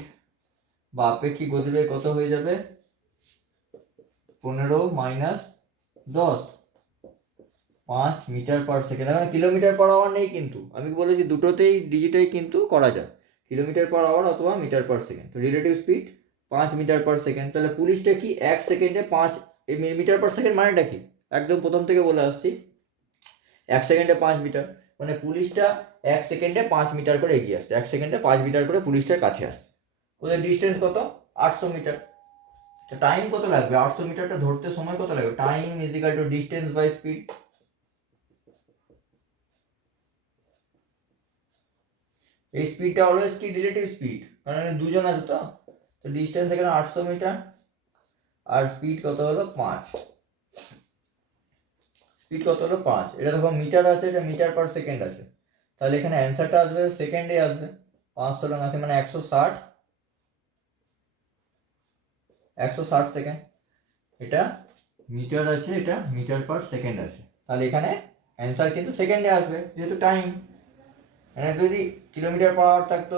বা আপেক্ষিক গতিবেগ কত হয়ে যাবে, 15 মাইনাস 10, 5 মিটার পার সেকেন্ড। এখন কিলোমিটার পার আওয়ার নেই, কিন্তু আমি বলেছি দুটোতেই ডিজিটেই কিন্তু করা যায়, কিলোমিটার পার আওয়ার অথবা মিটার পার সেকেন্ড। তো relative speed 5 metre per second. তাহলে পুলিশটা কি 1 সেকেন্ডে 5 মিটার পার সেকেন্ড, মানেটা কি, একদম প্রথম থেকে বলে আসছি, 1 সেকেন্ডে 5 মিটার, মানে পুলিশটা 1 সেকেন্ডে 5 মিটার করে এগিয়ে আসছে, 1 সেকেন্ডে 5 মিটার করে পুলিশটার কাছে আসছে। ওদের ডিস্টেন্স কত, 800 মিটার। টাইম কত লাগবে, 800 মিটারটা ধরতে সময় কত লাগবে, time is equal to distance by speed. এই স্পিডটা অলওয়েজ কি রিলেটিভ স্পিড, কারণ দুজন আছে, তো ডিস্টেন্স এখানে 800 মিটার, আর স্পিড কত হলো 5, স্পিড কত হলো 5। এটা দেখো মিটার আছে, এটা মিটার পার সেকেন্ড আছে, তাহলে এখানে অ্যান্সারটা আসবে সেকেন্ডে আসবে, 5 তলাং আছে মানে 160 সেকেন্ড। এটা মিটার আছে, এটা মিটার পার সেকেন্ড আছে, তাহলে এখানে অ্যান্সার কিন্তু সেকেন্ডে আসবে, যেহেতু টাইম। এখানে যদি কিলোমিটার পার আওয়ার থাকতো,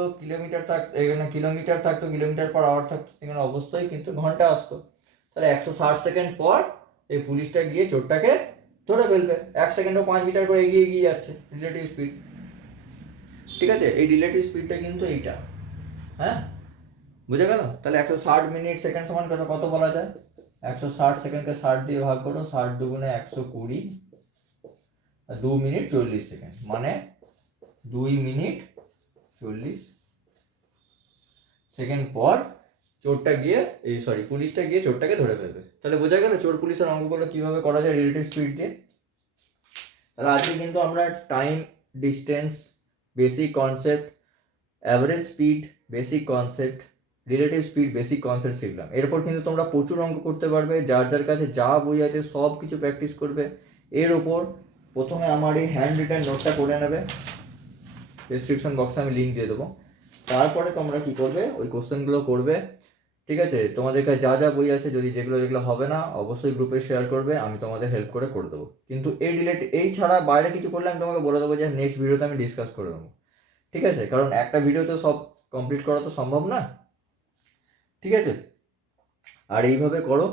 এখানে কিলোমিটার থাকতো, কিলোমিটার পার আওয়ার থাকতো, সেখানে অবশ্যই কিন্তু ঘন্টা আসতো। তাহলে 160 সেকেন্ড পর এই পুলিশটা গিয়ে চোরটাকে ধরে ফেলবে। 1 সেকেন্ডে 5 মিটার করে এগিয়ে এগিয়ে যাচ্ছে রিলেটিভ স্পিড। ঠিক আছে, এই রিলেটিভ স্পিডটা কিন্তু এইটা। হ্যাঁ, বুঝে গেল? তাহলে 160 মিনিট সেকেন্ড সমান কত বলা যায়? 160 সেকেন্ডকে 60 দিয়ে ভাগ করো, 60 দুগুণে 120, 2 মিনিট 40 সেকেন্ড, মানে 2 মিনিট 40 সেকেন্ড পর চোরটা গিয়ে পুলিশটা গিয়ে চোরটাকে ধরে ফেলবে। তাহলে বোঝা গেল চোর পুলিশের অঙ্কগুলো কিভাবে করা যায় রিলেটিভ স্পিড দিয়ে। তাহলে আজকে কিন্তু আমরা time, distance, basic concept, average speed, basic concept, relative speed, basic concept শিখলাম। এরপর কিন্তু তোমরা প্রচুর অঙ্ক করতে পারবে, যার যার কাছে যা বই আছে সব কিছু প্র্যাকটিস করবে। এর ওপর প্রথমে আমার এই হ্যান্ড রিটেন নোটটা করে নেবে, ডেসক্রিপশন বক্সে আমি লিঙ্ক দিয়ে দেবো। তারপরে তোমরা কি করবে, ওই কোশ্চেনগুলো করবে। ঠিক আছে, তোমাদের কাছে যা যা বই আছে, যদি যেগুলো হবে না অবশ্যই গ্রুপে শেয়ার করবে, আমি তোমাদের হেল্প করে দেবো। কিন্তু এই ছাড়া বাইরে কিছু করলে আমি তোমাকে বলে দেবো যে নেক্সট ভিডিওতে আমি ডিসকাস করে দেবো। ঠিক আছে, কারণ একটা ভিডিওতে সব কমপ্লিট করা তো সম্ভব না। ঠিক আছে, আর এইভাবে করো।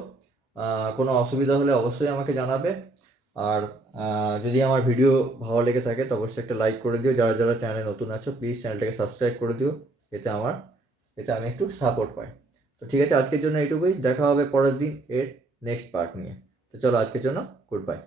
কোনো অসুবিধা হলে অবশ্যই আমাকে জানাবে। আর যদি আমার ভিডিও ভালো লেগে থাকে তো অবশ্যই একটা লাইক করে দিও। যারা যারা চ্যানেলে নতুন আছো প্লিজ চ্যানেলটাকে সাবস্ক্রাইব করে দিও, এতে আমি একটু সাপোর্ট পাই। তো ঠিক আছে, আজকের জন্য এইটুকুই। দেখা হবে পরের দিন এর নেক্সট পার্ট নিয়ে। তো চলো, আজকের জন্য গুড বাই।